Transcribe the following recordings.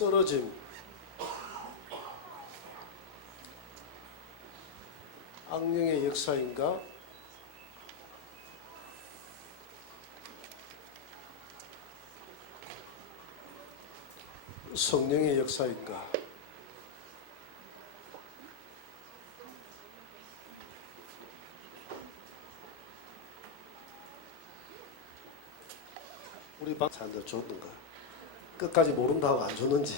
쓰러짐, 악령의 역사인가? 성령의 역사인가? 우리 박사한테 줬던가? 끝까지 모른다고 안 줬는지.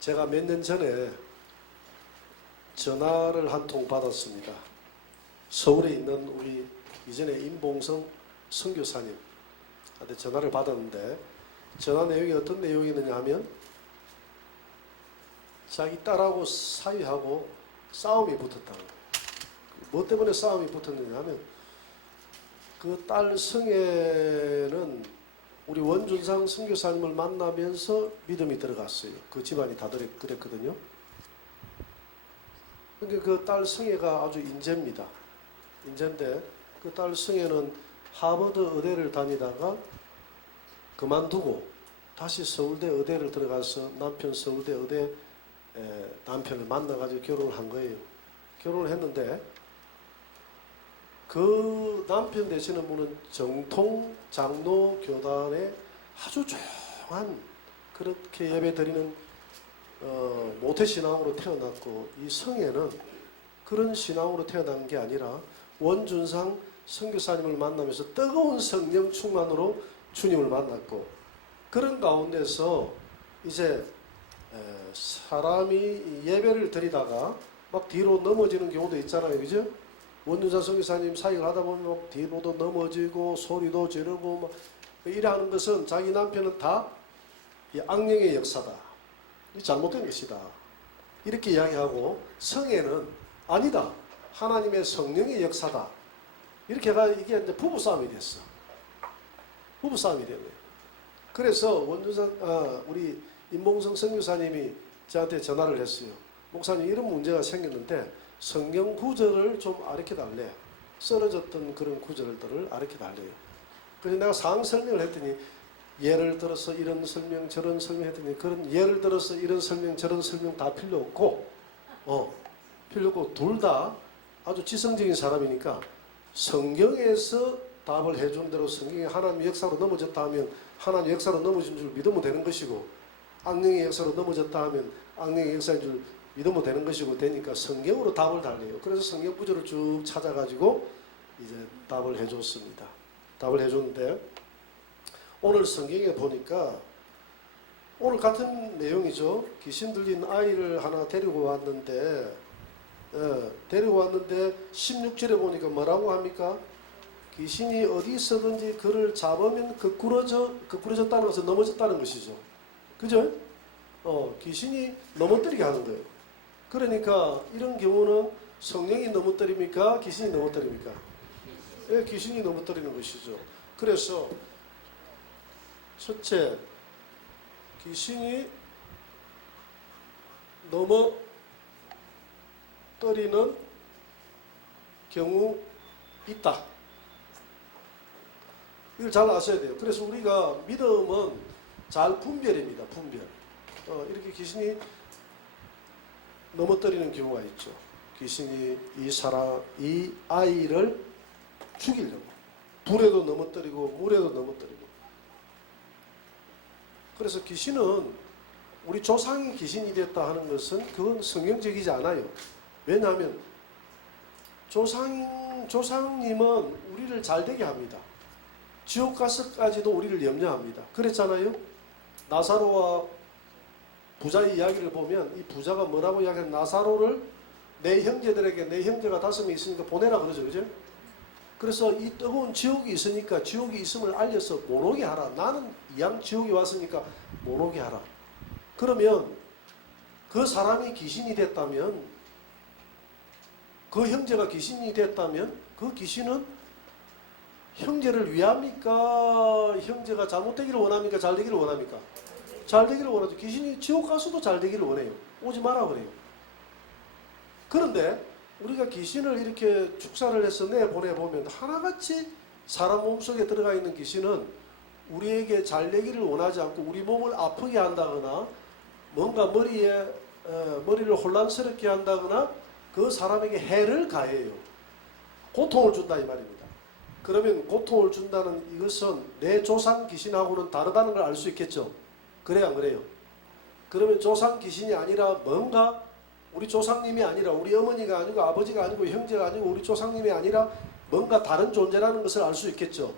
제가 몇 년 전에 전화를 한 통 받았습니다. 서울에 있는 우리 이전에 임봉성 선교사님한테 전화를 받았는데, 전화 내용이 어떤 내용이었느냐 하면 자기 딸하고 사위하고 싸움이 붙었다는 거예요. 뭐 때문에 싸움이 붙었느냐 하면 그 딸 성에는 우리 원준상 선교사님을 만나면서 믿음이 들어갔어요. 그 집안이 다 그랬거든요. 그러니까 그 딸 성애가 아주 인재입니다. 인재인데 그 딸 성애는 하버드 의대를 다니다가 그만두고 다시 서울대 의대를 들어가서 남편 서울대 의대 남편을 만나가지고 결혼을 한 거예요. 결혼을 했는데 그 남편 되시는 분은 정통 장로 교단의 아주 조용한 그렇게 예배 드리는 모태신앙으로 태어났고, 이 성애는 그런 신앙으로 태어난 게 아니라 원준상 선교사님을 만나면서 뜨거운 성령 충만으로 주님을 만났고, 그런 가운데서 이제 사람이 예배를 드리다가 막 뒤로 넘어지는 경우도 있잖아요. 그죠? 원준상 선교사님 사역을 하다 보면 막 뒤로도 넘어지고 소리도 지르고 막 이러는 것은 자기 남편은 다 이 악령의 역사다, 이 잘못된 것이다, 이렇게 이야기하고, 성애는 아니다, 하나님의 성령의 역사다, 이렇게 해가 이게 이제 부부싸움이 됐어. 부부싸움이 됐네요. 그래서 원준상 우리 임봉성 선교사님이 저한테 전화를 했어요. 목사님, 이런 문제가 생겼는데 성경 구절을 좀 가르쳐달래. 쓰러졌던 그런 구절들을 가르쳐달래요. 그래서 내가 상황 설명을 했더니, 예를 들어서 이런 설명 저런 설명 했더니, 그런 예를 들어서 이런 설명 저런 설명 다 필요 없고 필요 없고 둘 다 아주 지성적인 사람이니까 성경에서 답을 해준 대로 성경이 하나님의 역사로 넘어졌다 하면 하나님의 역사로 넘어진 줄 믿으면 되는 것이고, 악령의 역사로 넘어졌다 하면 악령의 역사인 줄 믿으면 되는 것이고 되니까 성경으로 답을 달래요. 그래서 성경 구절을 쭉 찾아가지고 이제 답을 해줬습니다. 답을 해줬는데, 오늘 성경에 보니까 오늘 같은 내용이죠. 귀신 들린 아이를 하나 데리고 왔는데 16절에 보니까 뭐라고 합니까? 귀신이 어디 있어든지 그를 잡으면 거꾸러졌다는 것은 넘어졌다는 것이죠. 그죠? 귀신이 넘어뜨리게 하는 거예요. 그러니까 이런 경우는 성령이 넘어뜨립니까? 귀신이 넘어뜨립니까? 예, 귀신이 넘어뜨리는 것이죠. 그래서 첫째, 귀신이 넘어뜨리는 경우 있다. 이걸 잘 아셔야 돼요. 그래서 우리가 믿음은 잘 분별입니다. 분별. 이렇게 귀신이 넘어뜨리는 경우가 있죠. 귀신이 이 아이를 죽이려고 불에도 넘어뜨리고 물에도 넘어뜨리고. 그래서 귀신은 우리 조상이 귀신이 됐다 하는 것은 그건 성경적이지 않아요. 왜냐하면 조상님은 우리를 잘되게 합니다. 지옥 가서까지도 우리를 염려합니다. 그랬잖아요. 나사로와 부자의 이야기를 보면 이 부자가 뭐라고 이야기하면, 나사로를 내 형제들에게, 내 형제가 5명 있으니까 보내라 그러죠. 그죠? 그래서 이 뜨거운 지옥이 있으니까 지옥이 있음을 알려서 못 오게 하라. 나는 이왕 지옥에 왔으니까 못 오게 하라. 그러면 그 사람이 귀신이 됐다면, 그 형제가 귀신이 됐다면 그 귀신은 형제를 위합니까? 형제가 잘못되기를 원합니까? 잘 되기를 원합니까? 잘 되기를 원하죠. 귀신이 지옥 가서도 잘 되기를 원해요. 오지 마라 그래요. 그런데 우리가 귀신을 이렇게 축사를 해서 내보내보면 하나같이 사람 몸속에 들어가 있는 귀신은 우리에게 잘 되기를 원하지 않고 우리 몸을 아프게 한다거나 뭔가 머리를 혼란스럽게 한다거나 그 사람에게 해를 가해요. 고통을 준다 이 말입니다. 그러면 고통을 준다는 이것은 내 조상 귀신하고는 다르다는 걸 알 수 있겠죠. 그래야 안 그래요? 그러면 조상 귀신이 아니라 뭔가 우리 조상님이 아니라 우리 어머니가 아니고 아버지가 아니고 형제가 아니고 우리 조상님이 아니라 뭔가 다른 존재라는 것을 알 수 있겠죠.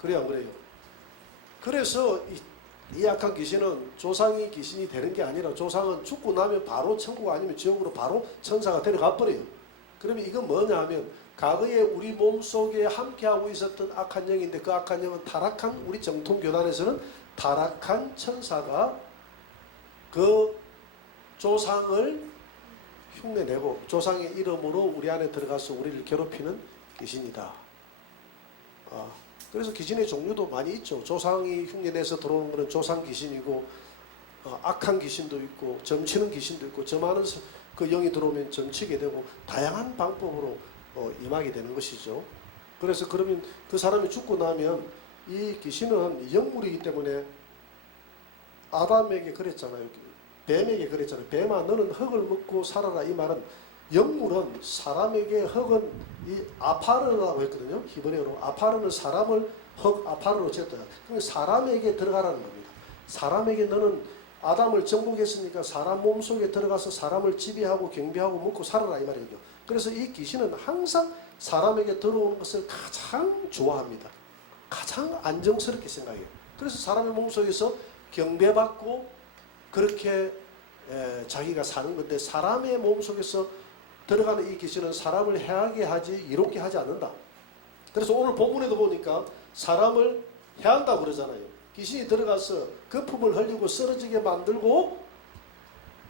그래야 안 그래요? 그래서 이 악한 귀신은 조상이 귀신이 되는 게 아니라 조상은 죽고 나면 바로 천국 아니면 지옥으로 바로 천사가 데려가 버려요. 그러면 이건 뭐냐 하면 과거에 우리 몸속에 함께하고 있었던 악한 영인데 그 악한 영은 타락한 우리 정통교단에서는 타락한 천사가 그 조상을 흉내내고 조상의 이름으로 우리 안에 들어가서 우리를 괴롭히는 귀신이다. 그래서 귀신의 종류도 많이 있죠. 조상이 흉내내서 들어오는 것은 조상 귀신이고 악한 귀신도 있고 점치는 귀신도 있고 점하는 그 영이 들어오면 점치게 되고 다양한 방법으로 임하게 되는 것이죠. 그래서 그러면 그 사람이 죽고 나면 이 귀신은 영물이기 때문에 아담에게 그랬잖아요. 뱀에게 그랬잖아요. 뱀아 너는 흙을 먹고 살아라. 이 말은 영물은 사람에게 흙은 이 아파르라고 했거든요. 히브리어로 아파르는 사람을 흙 아파르로 지었다. 그러니까 사람에게 들어가라는 겁니다. 사람에게 너는 아담을 정복했으니까 사람 몸속에 들어가서 사람을 지배하고 경비하고 먹고 살아라 이 말이죠. 그래서 이 귀신은 항상 사람에게 들어오는 것을 가장 좋아합니다. 가장 안정스럽게 생각해요. 그래서 사람의 몸속에서 경배받고 그렇게 자기가 사는 건데 사람의 몸속에서 들어가는 이 귀신은 사람을 해하게 하지 이롭게 하지 않는다. 그래서 오늘 본문에도 보니까 사람을 해한다고 그러잖아요. 귀신이 들어가서 거품을 흘리고 쓰러지게 만들고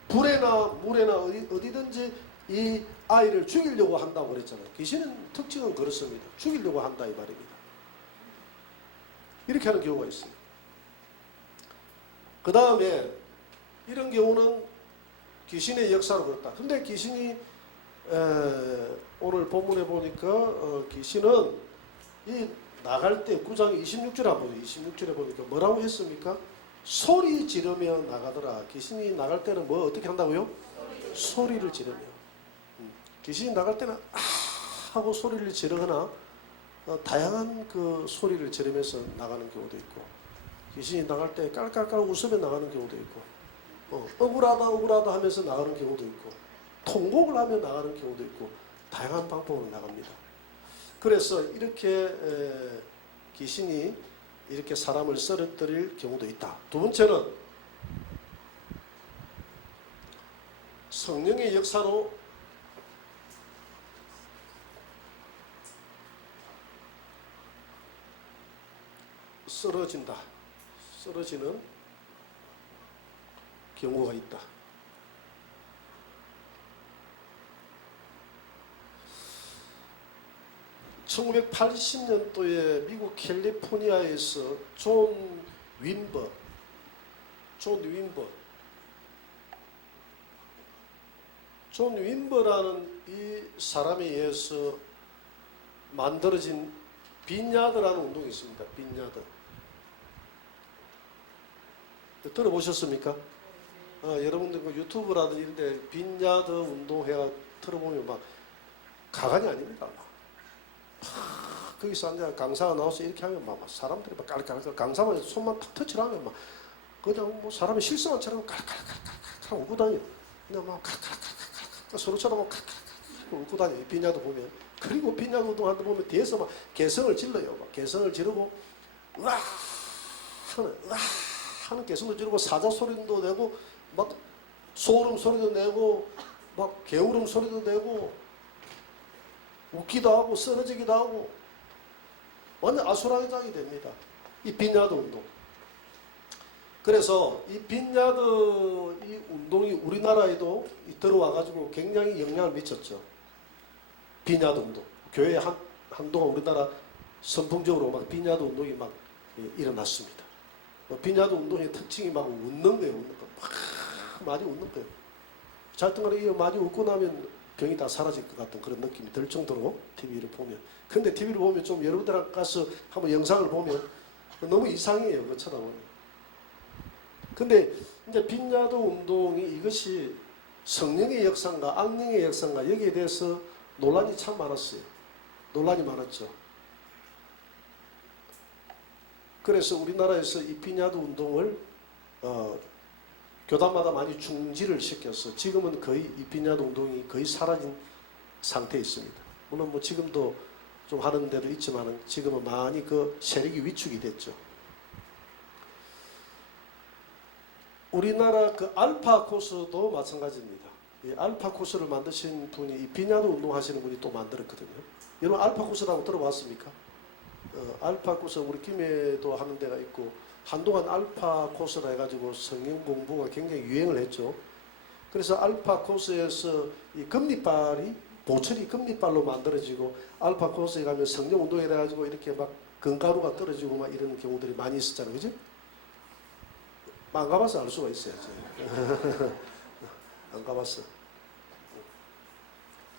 불에나 물에나 어디든지 이 아이를 죽이려고 한다고 그랬잖아요. 귀신은 특징은 그렇습니다. 죽이려고 한다 이 말입니다. 이렇게 하는 경우가 있어요. 그 다음에 이런 경우는 귀신의 역사로 그렇다. 근데 귀신이 오늘 본문에 보니까 귀신은 이 나갈 때 9장 26절에 보죠. 26절에 보니까 뭐라고 했습니까? 소리 지르며 나가더라. 귀신이 나갈 때는 뭐 어떻게 한다고요? 소리를 지르며. 귀신이 나갈 때는 아 하고 소리를 지르거나 다양한 그 소리를 지르면서 나가는 경우도 있고 귀신이 나갈 때 깔깔깔 웃으며 나가는 경우도 있고 억울하다 하면서 나가는 경우도 있고 통곡을 하며 나가는 경우도 있고 다양한 방법으로 나갑니다. 그래서 이렇게 귀신이 이렇게 사람을 쓰러뜨릴 경우도 있다. 두 번째는 성령의 역사로 쓰러지는 경우가 있다. 1980년도에 미국 캘리포니아에서 존 윈버라는 이 사람에 의해서 만들어진 빈야드라는 운동이 있습니다. 빈야드. 들어보셨습니까? 여러분들 그 유튜브라든지 이런 데 빈야드 운동회가 들어보면 막 가관이 아닙니다. 거기서 앉아 강사가 나와서 이렇게 하면 막 사람들이 막 깔깔깔 강사만 손만 탁 터치를 하면 막 그냥 뭐 사람이 실성한 처럼 깔깔깔깔깔 웃고 다녀. 그냥 막 깔깔깔깔 서로 쳐다보고 깔깔깔 웃고 다녀. 빈야드 보면. 그리고 빈야드 운동하는데 보면 뒤에서 막 개성을 질러요. 막 개성을 지르고 으아 하는 개성도 지르고 사자 소리도 내고 막 소름 소리도 내고 막 개울음 소리도 내고 웃기도 하고 쓰러지기도 하고 완전 아수라장이 됩니다. 이 빈야드 운동. 그래서 이 빈야드 이 운동이 우리나라에도 들어와가지고 굉장히 영향을 미쳤죠. 빈야드 운동. 교회에 한동안 우리나라 선풍적으로 막 빈야드 운동이 막 일어났습니다. 빈야드 운동의 특징이 막 웃는 거예요. 웃는 거. 막 많이 웃는 거예요. 자여튼간에 많이 웃고 나면 병이 다 사라질 것 같은 그런 느낌이 들 정도로 TV를 보면. 근데 TV를 보면 좀 여러분들 가서 한번 영상을 보면 너무 이상해요. 그거 쳐다보면. 근데 이제 빈야도 운동이 이것이 성령의 역사인가 악령의 역사인가 여기에 대해서 논란이 참 많았어요. 논란이 많았죠. 그래서 우리나라에서 이 빈야도 운동을 교단마다 많이 중지를 시켰어. 지금은 거의 이 빈야도 운동이 거의 사라진 상태에 있습니다. 물론 뭐 지금도 좀 하는 데도 있지만은 지금은 많이 그 세력이 위축이 됐죠. 우리나라 그 알파 코스도 마찬가지입니다. 이 알파 코스를 만드신 분이 이 빈야도 운동하시는 분이 또 만들었거든요. 여러분 알파 코스라고 들어봤습니까? 알파 코스 우리 김해도 하는 데가 있고 한동안 알파 코스라 해가지고 성경 공부가 굉장히 유행을 했죠. 그래서 알파 코스에서 이 금리발이 보철이 금리발로 만들어지고 알파 코스에 가면 성령 운동에 돼가지고 이렇게 막 건가루가 떨어지고 막 이런 경우들이 많이 있었잖아요. 그죠? 안 가봐서 알 수가 있어야지. 안 가봤어.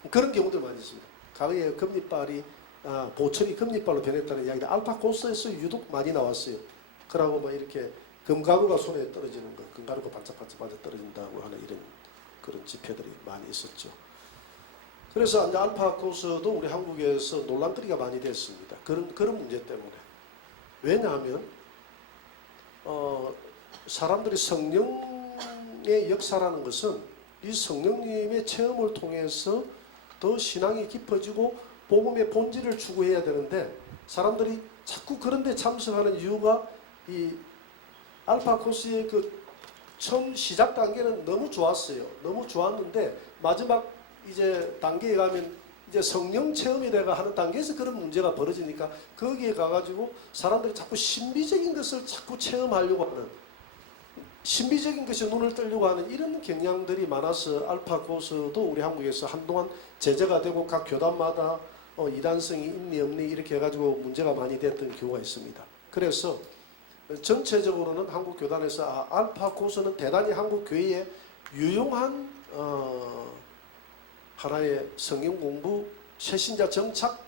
그런 경우들 많이 있습니다. 과거에 금리발이 보철이 금리발로 변했다는 이야기가 알파 코스에서 유독 많이 나왔어요. 그러고 뭐 이렇게 금가루가 손에 떨어지는 거, 금가루가 반짝반짝 떨어진다고 하는 이런 그런 집회들이 많이 있었죠. 그래서 이제 알파 코스도 우리 한국에서 논란거리가 많이 됐습니다. 그런 문제 때문에. 왜냐하면 사람들이 성령의 역사라는 것은 이 성령님의 체험을 통해서 더 신앙이 깊어지고 복음의 본질을 추구해야 되는데 사람들이 자꾸 그런 데 참석하는 이유가 이 알파 코스의 그 처음 시작 단계는 너무 좋았어요. 너무 좋았는데 마지막 이제 단계에 가면 이제 성령 체험이 내가 하는 단계에서 그런 문제가 벌어지니까 거기에 가가지고 사람들이 자꾸 신비적인 것을 자꾸 체험하려고 하는 신비적인 것에 눈을 뜨려고 하는 이런 경향들이 많아서 알파 코스도 우리 한국에서 한동안 제재가 되고 각 교단마다 이단성이 있니 없니 이렇게 해가지고 문제가 많이 됐던 경우가 있습니다. 그래서 전체적으로는 한국 교단에서 알파 코스는 대단히 한국 교회에 유용한 하나의 성경 공부 새신자 정착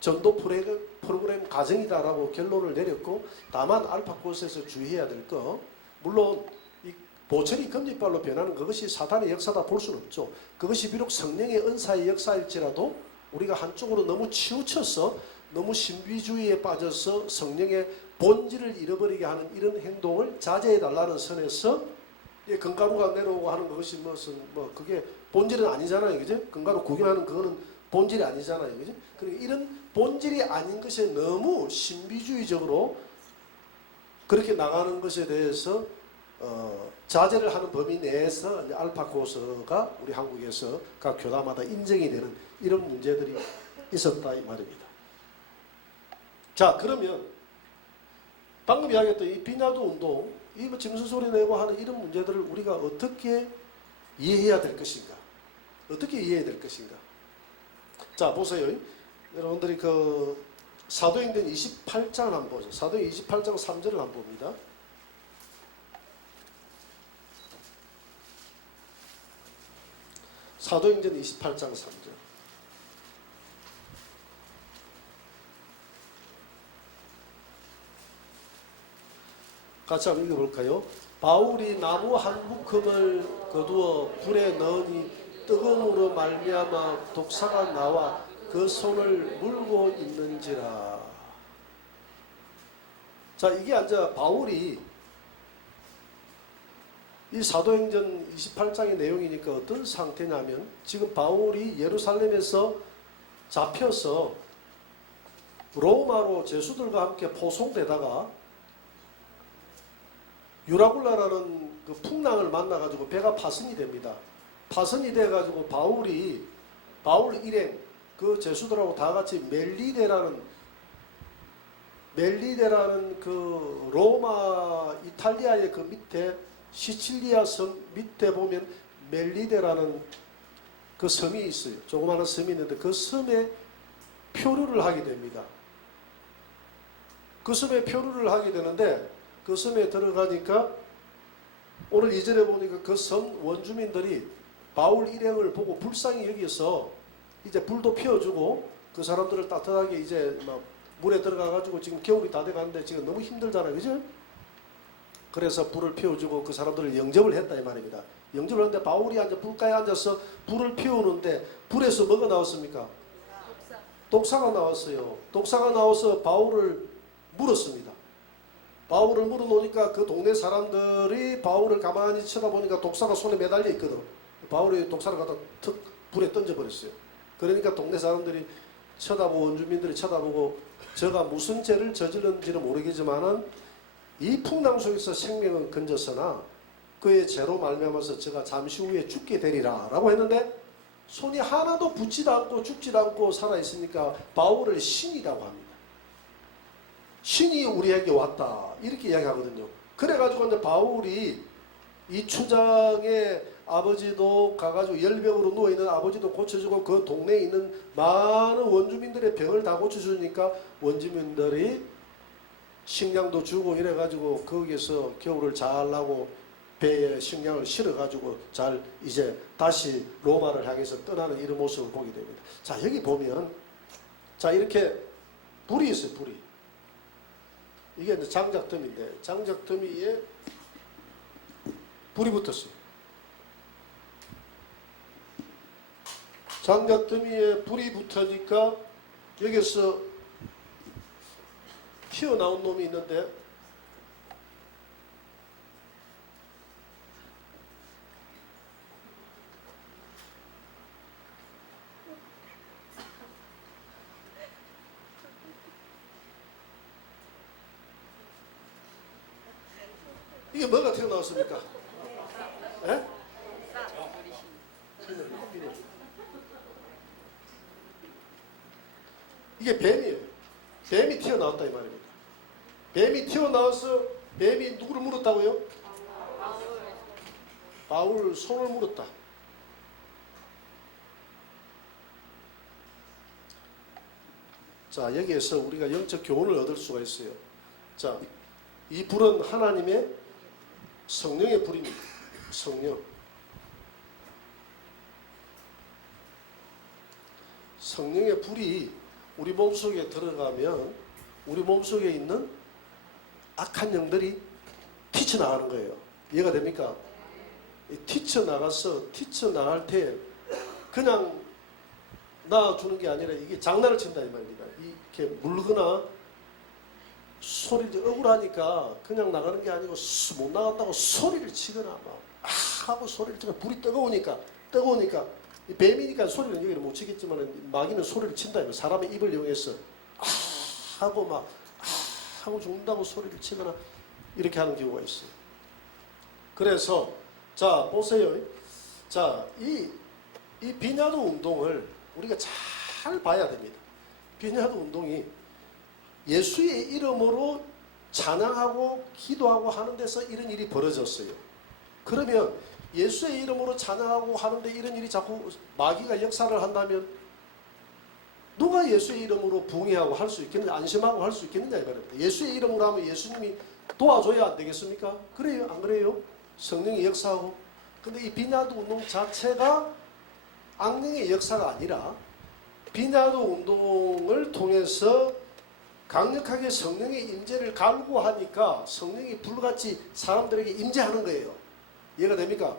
전도 프로그램 과정이다라고 결론을 내렸고 다만 알파 코스에서 주의해야 될 거 물론 이 보철이 금리발로 변하는 그것이 사탄의 역사다 볼 수는 없죠. 그것이 비록 성령의 은사의 역사일지라도 우리가 한쪽으로 너무 치우쳐서 너무 신비주의에 빠져서 성령의 본질을 잃어버리게 하는 이런 행동을 자제해달라는 선에서 건가루가 내려오고 하는 것이 무슨 그게 본질은 아니잖아요. 그죠? 건가루 구경하는 그거는 본질이 아니잖아요. 그죠? 그러니까 이런 본질이 아닌 것에 너무 신비주의적으로 그렇게 나가는 것에 대해서 자제를 하는 범위 내에서 알파 코스가 우리 한국에서 각 교단마다 인정이 되는 이런 문제들이 있었다 이 말입니다. 자, 그러면 방금 이야기했던 이 빈야도 운동, 이 짐승 소리 내고 하는 이런 문제들을 우리가 어떻게 이해해야 될 것인가? 어떻게 이해해야 될 것인가? 자, 보세요. 여러분들이 그 사도행전 28장을 한번 보죠. 사도행전 28장 3절을 한번 봅니다. 사도행전 28장 3절. 같이 한번 읽어볼까요? 바울이 나무 한 묶음을 거두어 불에 넣으니 뜨거움으로 말미암아 독사가 나와 그 손을 물고 있는지라. 자, 이게 이제 바울이 이 사도행전 28장의 내용이니까 어떤 상태냐면 지금 바울이 예루살렘에서 잡혀서 로마로 제수들과 함께 포송되다가 유라굴라라는 그 풍랑을 만나가지고 배가 파손이 됩니다. 파손이 돼가지고 바울 일행 그 제수들하고 다 같이 멜리데라는 그 로마 이탈리아의 그 밑에 시칠리아 섬 밑에 보면 멜리데라는 그 섬이 있어요. 조그마한 섬이 있는데 그 섬에 표류를 하게 됩니다. 그 섬에 표류를 하게 되는데 그 섬에 들어가니까 오늘 이전에 보니까 그 섬 원주민들이 바울 일행을 보고 불쌍히 여기서 이제 불도 피워주고 그 사람들을 따뜻하게 이제 막 물에 들어가가지고 지금 겨울이 다 돼가는데 지금 너무 힘들잖아요. 그죠? 그래서 불을 피워주고 그 사람들을 영접을 했다 이 말입니다. 영접을 했는데 바울이 앉아 불가에 앉아서 불을 피우는데 불에서 뭐가 나왔습니까? 독사가 나왔어요. 독사가 나와서 바울을 물었습니다. 바울을 물어놓으니까 그 동네 사람들이 바울을 가만히 쳐다보니까 독사가 손에 매달려 있거든. 바울이 독사를 갖다 턱 불에 던져버렸어요. 그러니까 동네 사람들이 쳐다보고 원주민들이 쳐다보고 저가 무슨 죄를 저질렀는지는 모르겠지만은 이 풍랑 속에서 생명은 건졌으나 그의 죄로 말미암아서 저가 잠시 후에 죽게 되리라 라고 했는데 손이 하나도 붙지도 않고 죽지도 않고 살아있으니까 바울을 신이라고 합니다. 신이 우리에게 왔다 이렇게 이야기하거든요. 그래가지고 이제 바울이 이 추장의 아버지도 가가지고 열병으로 누워있는 아버지도 고쳐주고 그 동네에 있는 많은 원주민들의 병을 다 고쳐주니까 원주민들이 식량도 주고 이래가지고 거기에서 겨울을 잘 나고 배에 식량을 실어가지고 잘 이제 다시 로마를 향해서 떠나는 이런 모습을 보게 됩니다. 자 여기 보면 자 이렇게 불이 있어요. 불이 이게 이제 장작더미인데 장작더미에 불이 붙었어요. 장작더미에 불이 붙으니까 여기서 튀어나온 놈이 있는데 이게 뭐가 튀어나왔습니까? 예? 이게 뱀이에요. 뱀이 튀어나왔다 이 말입니다. 뱀이 튀어나와서 뱀이 누구를 물었다고요? 바울 손을 물었다. 자 여기에서 우리가 영적 교훈을 얻을 수가 있어요. 자, 이 불은 하나님의 성령의 불입니다. 성령. 성령의 불이 우리 몸속에 들어가면 우리 몸속에 있는 악한 영들이 튀쳐나가는 거예요. 이해가 됩니까? 튀쳐나갈 때 그냥 놔주는 게 아니라 이게 장난을 친다 이 말입니다. 이렇게 물거나 소리를 억울하니까 그냥 나가는 게 아니고 못 나간다고 소리를 치거나 막 하고 소리를 치거나 불이 뜨거우니까 이 뱀이니까 소리는 여기를 못 치겠지만 마귀는 소리를 친다. 사람의 입을 이용해서 하고 막 하고 죽는다고 소리를 치거나 이렇게 하는 경우가 있어요. 그래서 자 보세요. 자 이 비냐도 운동을 우리가 잘 봐야 됩니다. 비냐도 운동이 예수의 이름으로 찬양하고 기도하고 하는 데서 이런 일이 벌어졌어요. 그러면 예수의 이름으로 찬양하고 하는데 이런 일이 자꾸 마귀가 역사를 한다면 누가 예수의 이름으로 붕해하고 할 수 있겠느냐, 안심하고 할 수 있겠느냐 이 말입니다. 예수의 이름으로 하면 예수님이 도와줘야 안 되겠습니까? 그래요? 안 그래요? 성령이 역사하고. 근데 이 비냐도 운동 자체가 악령의 역사가 아니라 비냐도 운동을 통해서 강력하게 성령의 임재를 갈구하니까 성령이 불같이 사람들에게 임재하는 거예요. 이해가 됩니까?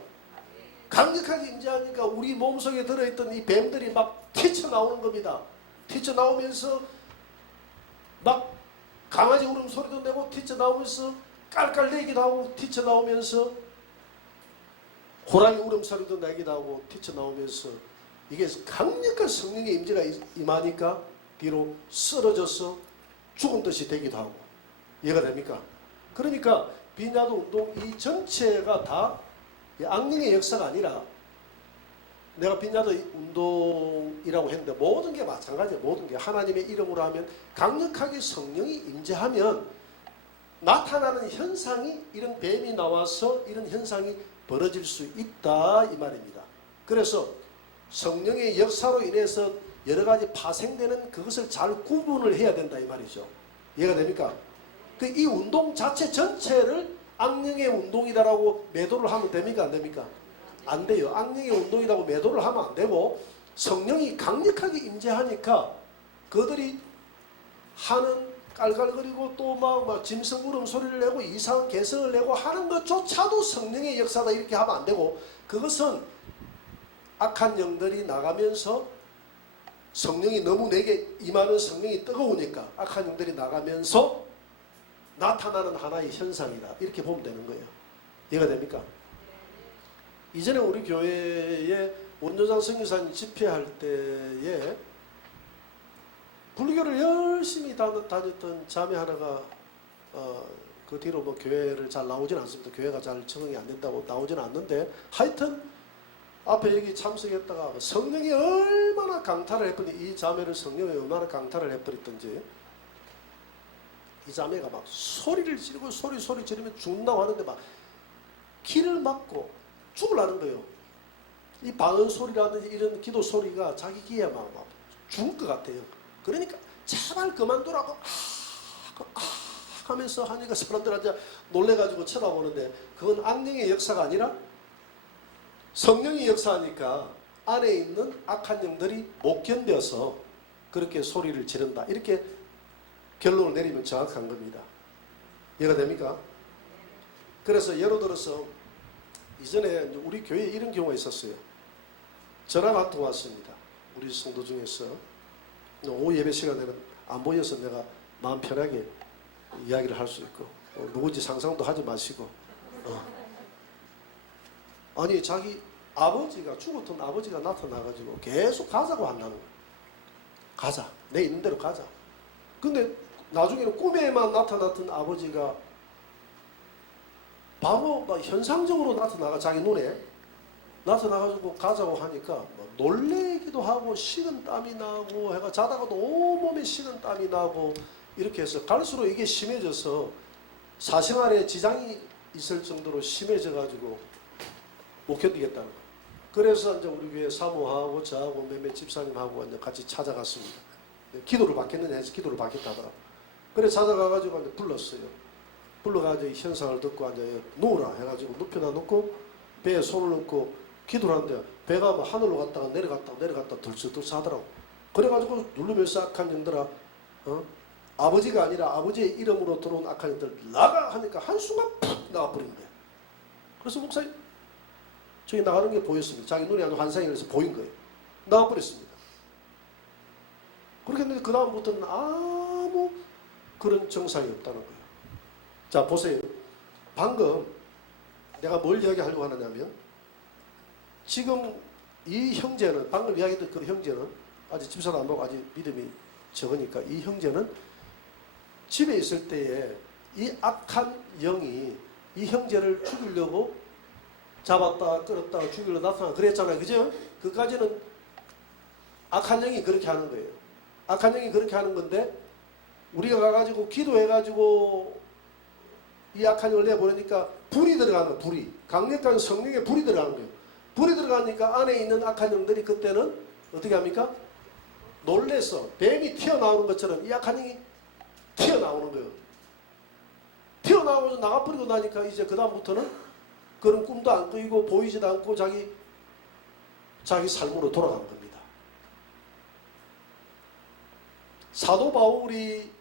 강력하게 임재하니까 우리 몸속에 들어있던 이 뱀들이 막 튀쳐나오는 겁니다. 튀쳐나오면서 막 강아지 울음소리도 내고 튀쳐나오면서 깔깔대기도 하고 튀쳐나오면서 호랑이 울음소리도 내기도 하고 튀쳐나오면서 이게 강력한 성령의 임재가 임하니까 뒤로 쓰러져서 죽은 듯이 되기도 하고. 이해가 됩니까? 그러니까 비냐도 운동 이 전체가 다 악령의 역사가 아니라 내가 비냐도 운동이라고 했는데 모든 게 마찬가지예요. 모든 게 하나님의 이름으로 하면 강력하게 성령이 임재하면 나타나는 현상이 이런 뱀이 나와서 이런 현상이 벌어질 수 있다 이 말입니다. 그래서 성령의 역사로 인해서 여러 가지 파생되는 그것을 잘 구분을 해야 된다 이 말이죠. 이해가 됩니까? 이 운동 자체 전체를 악령의 운동이다라고 매도를 하면 됩니까? 안 됩니까? 안 돼요. 악령의 운동이라고 매도를 하면 안 되고 성령이 강력하게 임재하니까 그들이 하는 깔깔거리고 또 막 짐승 울음소리를 내고 이상한 개성을 내고 하는 것조차도 성령의 역사다 이렇게 하면 안 되고, 그것은 악한 영들이 나가면서 성령이 너무 내게 임하는 성령이 뜨거우니까 악한 영들이 나가면서 나타나는 하나의 현상이다 이렇게 보면 되는 거예요. 이해가 됩니까? 이전에 우리 교회에 원조장 선교사님 집회할 때에 불교를 열심히 다녔던 자매 하나가 그 뒤로 뭐 교회를 잘 나오진 않습니다. 교회가 잘 적응이 안 된다고 나오진 않는데, 하여튼 앞에 여기 참석했다가 성령이 얼마나 강탈을 해버리, 이 자매를 성령이 얼마나 강탈을 해버렸던지, 이 자매가 막 소리를 지르고 소리 지르면 죽는다고 하는데 막 귀를 막고 죽으려는 거예요. 이 방언 소리라든지 이런 기도 소리가 자기 귀에 막 죽을 것 같아요. 그러니까 제발 그만두라고 하면서 하니까 사람들한테 놀래가지고 쳐다보는데, 그건 악령의 역사가 아니라 성령의 역사니까 안에 있는 악한 영들이 못 견뎌서 그렇게 소리를 지른다 이렇게 결론을 내리면 정확한 겁니다. 이해가 됩니까? 그래서 예를 들어서 이전에 우리 교회에 이런 경우가 있었어요. 전화가 한 통 왔습니다. 우리 성도 중에서 오후 예배 시간에는 안 보여서 내가 마음 편하게 이야기를 할 수 있고, 누군지 상상도 하지 마시고, 아니 자기 아버지가, 죽었던 아버지가 나타나가지고 계속 가자고 한다는 거예요. 가자, 내 있는 대로 가자. 근데 나중에는 꿈에만 나타났던 아버지가 바로 막 현상적으로 나타나가, 자기 눈에 나타나가지고 가자고 하니까 놀래기도 하고 식은 땀이 나고 해가, 자다가도 온몸에 식은 땀이 나고 이렇게 해서 갈수록 이게 심해져서 사생활에 지장이 있을 정도로 심해져가지고 못 견디겠다는 거예요. 그래서 이제 우리 교회 사모하고 저하고 몇몇 집사님하고 이제 같이 찾아갔습니다. 기도를 받겠느냐 해서 기도를 받겠다더라고요. 그래 찾아가가지고 이제 불렀어요. 불러가지고 현상을 듣고 이제 누우라 해가지고 눕혀다 놓고 배에 손을 얹고 기도를 하는데 배가 막 하늘로 갔다가 내려갔다가 들썩들썩 하더라고. 그래가지고 누르면서 악한 영들아, 아버지가 아니라 아버지의 이름으로 들어온 악한 영들 나가 하니까 한순간 푹 나가버린 거예요. 그래서 목사님 저기 나가는 게 보였습니다. 자기 눈에 아주 환상이 그래서 보인 거예요. 나와버렸습니다. 그렇게 했는데 그 다음부터는 아무 그런 증상이 없다는 거예요. 자 보세요. 방금 내가 뭘 이야기하려고 하느냐면, 지금 이 형제는, 방금 이야기했던 그 형제는 아직 집사도 안 보고 아직 믿음이 적으니까, 이 형제는 집에 있을 때에 이 악한 영이 이 형제를 죽이려고 잡았다 끌었다가 죽이려고 나타나 그랬잖아요. 그죠? 그까지는 악한 영이 그렇게 하는 거예요. 악한 영이 그렇게 하는 건데, 우리가 가가지고 기도해가지고 이 악한 영을 내보내니까 불이 들어가는 거예요. 불이. 강력한 성령의 불이 들어가는 거예요. 불이 들어가니까 안에 있는 악한 영들이 그때는 어떻게 합니까? 놀래서 뱀이 튀어나오는 것처럼 이 악한 영이 튀어나오는 거예요. 튀어나오면서 나가버리고 나니까 이제 그 다음부터는 그런 꿈도 안 꾸이고 보이지도 않고 자기 삶으로 돌아간 겁니다. 사도 바울이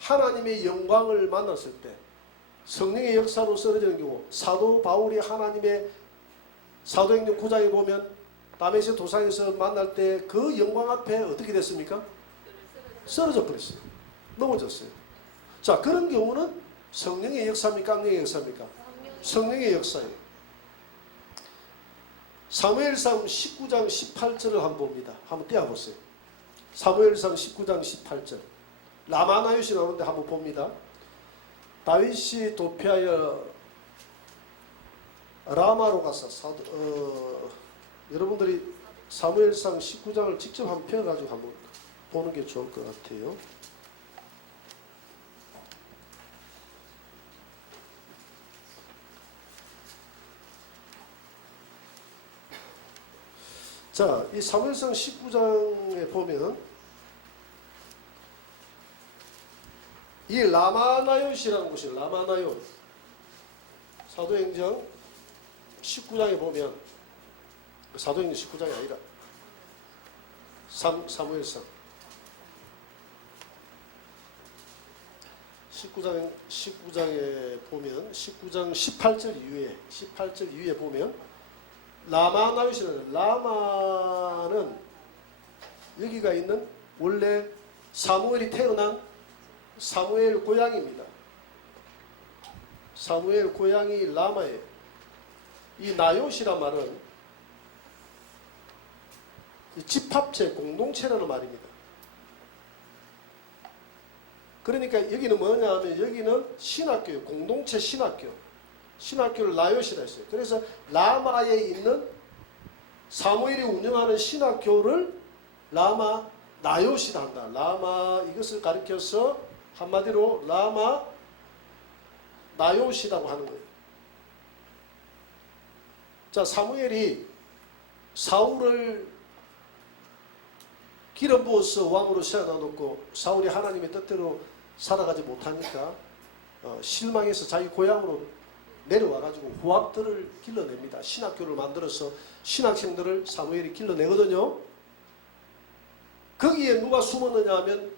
하나님의 영광을 만났을 때, 성령의 역사로 쓰여지는 경우, 사도 바울이 하나님의 사도행전 9장에 보면 다메섹 도상에서 만날 때 그 영광 앞에 어떻게 됐습니까? 쓰러져 버렸어요. 넘어졌어요. 자, 그런 경우는 성령의 역사입니까? 악령의 역사입니까? 성령의 역사예요. 사무엘상 19장 18절을 한번 봅니다. 한번 떼어보세요. 사무엘상 19장 18절. 라마나요시 나오는데 한번 봅니다. 다윗이 도피하여 라마로 가서 여러분들이 사무엘상 19장을 직접 한번 펴가지고 한번 보는 게 좋을 것 같아요. 자, 이 사무엘상 19장에 보면 이 라마나요시라는 곳이에요. 라마나요. 사도행전 19장에 보면, 사도행전 19장이 아니라 사무엘상 19장에 보면 19장 18절 이후에 보면 라마나윗이라는 라마는 여기가 있는 원래 사무엘이 태어난 사무엘 고향입니다. 사무엘 고향이 라마예요. 이 나요시란 말은 집합체, 공동체라는 말입니다. 그러니까 여기는 뭐냐 하면 여기는 신학교예요. 공동체 신학교. 신학교를 나요시라 했어요. 그래서 라마에 있는 사무엘이 운영하는 신학교를 라마 나요시라 한다. 라마 이것을 가리켜서 한마디로 라마 나요시라고 하는 거예요. 자, 사무엘이 사울을 기름 부어서 왕으로 세워놔놓고 사울이 하나님의 뜻대로 살아가지 못하니까 실망해서 자기 고향으로 내려와가지고 후학들을 길러냅니다. 신학교를 만들어서 신학생들을 사무엘이 길러내거든요. 거기에 누가 숨었느냐 하면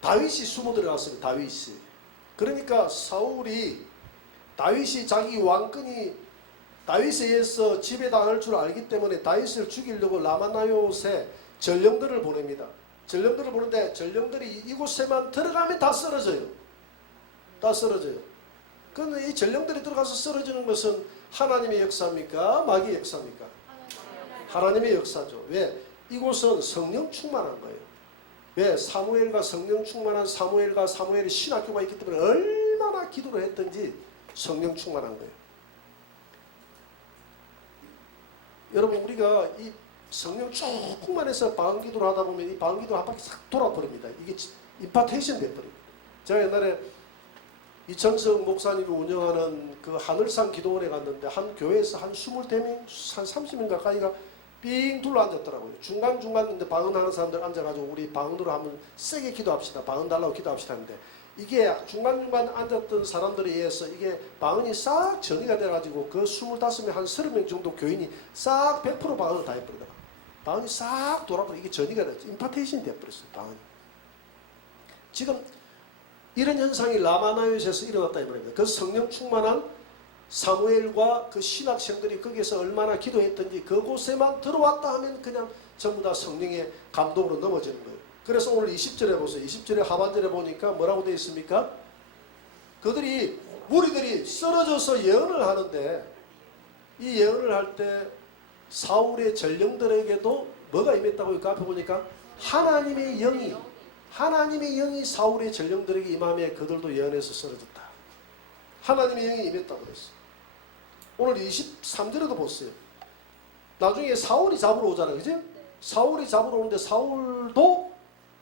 다윗이 숨어 들어갔습니다. 다윗이. 그러니까 사울이 다윗이 자기 왕권이 다윗에 의해서 지배당할 줄 알기 때문에 다윗을 죽이려고 라마나요세 전령들을 보냅니다. 전령들을 보는데 전령들이 이곳에만 들어가면 다 쓰러져요. 다 쓰러져요. 그런데 이 전령들이 들어가서 쓰러지는 것은 하나님의 역사입니까? 마귀의 역사입니까? 하나님의 역사죠. 왜? 이곳은 성령 충만한 거예요. 왜? 사무엘과 성령 충만한 사무엘과 사무엘의 신학교가 있기 때문에 얼마나 기도를 했든지 성령 충만한 거예요. 여러분 우리가 이 성령 충만해서 방언기도를 하다 보면 이 방언기도 한 바퀴 싹 돌아버립니다. 이게 임파테이션 돼버립니다. 제가 옛날에 이천석 목사님이 운영하는 그 하늘산 기도원에 갔는데 한 교회에서 한 20명, 한 30명 가까이가 삥 둘러 앉았더라고요. 중간중간 이제 방언하는 사람들 앉아가지고 우리 방언으로 한번 세게 기도합시다. 방언 달라고 기도합시다 하는데 이게 중간중간 앉았던 사람들에 의해서 이게 방언이 싹 정리가 돼가지고 그 25명, 한 30명 정도 교인이 싹 100% 방언을 다 해버리더라고요. 방언이 싹 돌아버려. 이게 전이가 됐죠. 임파테이션이 돼버렸어요. 방언이. 지금 이런 현상이 라마나요시에서 일어났다 이 말입니다. 그 성령 충만한 사무엘과 그 신학생들이 거기에서 얼마나 기도했던지 그곳에만 들어왔다 하면 그냥 전부 다 성령의 감동으로 넘어지는 거예요. 그래서 오늘 20절에 보세요. 20절에 하반절에 보니까 뭐라고 되어 있습니까? 그들이 무리들이 쓰러져서 예언을 하는데 이 예언을 할 때 사울의 전령들에게도 뭐가 임했다고 그 앞에 보니까 하나님의 영이 사울의 전령들에게 임함에 그들도 예언해서 쓰러졌다. 하나님의 영이 임했다고 그랬어요. 오늘 23절에도 보세요. 나중에 사울이 잡으러 오잖아요. 그죠? 사울이 잡으러 오는데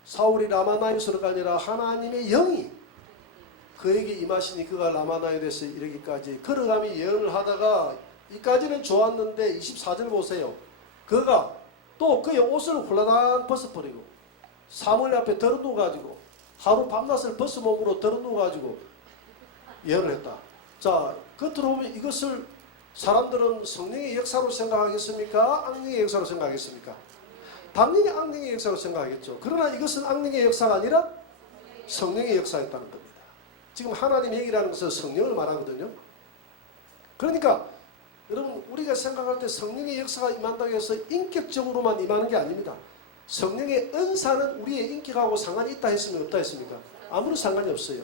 사울이 라마나요스가 아니라 하나님의 영이 그에게 임하시니 그가 라마나요에서 이르기까지 걸어가며 예언을 하다가 이까지는 좋았는데 24절 보세요. 그가 또 그의 옷을 홀라당 벗어버리고 사무엘 앞에 들어누워가지고 하루 밤낮을 벗어 몸으로 들어누워가지고 예언을 했다. 자, 겉으로 보면 이것을 사람들은 성령의 역사로 생각하겠습니까? 악령의 역사로 생각하겠습니까? 당연히 악령의 역사로 생각하겠죠. 그러나 이것은 악령의 역사가 아니라 성령의 역사였다는 겁니다. 지금 하나님의 얘기라는 것은 성령을 말하거든요. 그러니까 여러분 우리가 생각할 때 성령의 역사가 임한다고 해서 인격적으로만 임하는 게 아닙니다. 성령의 은사는 우리의 인격하고 상관이 있다 했으면 없다 했습니까? 아무런 상관이 없어요.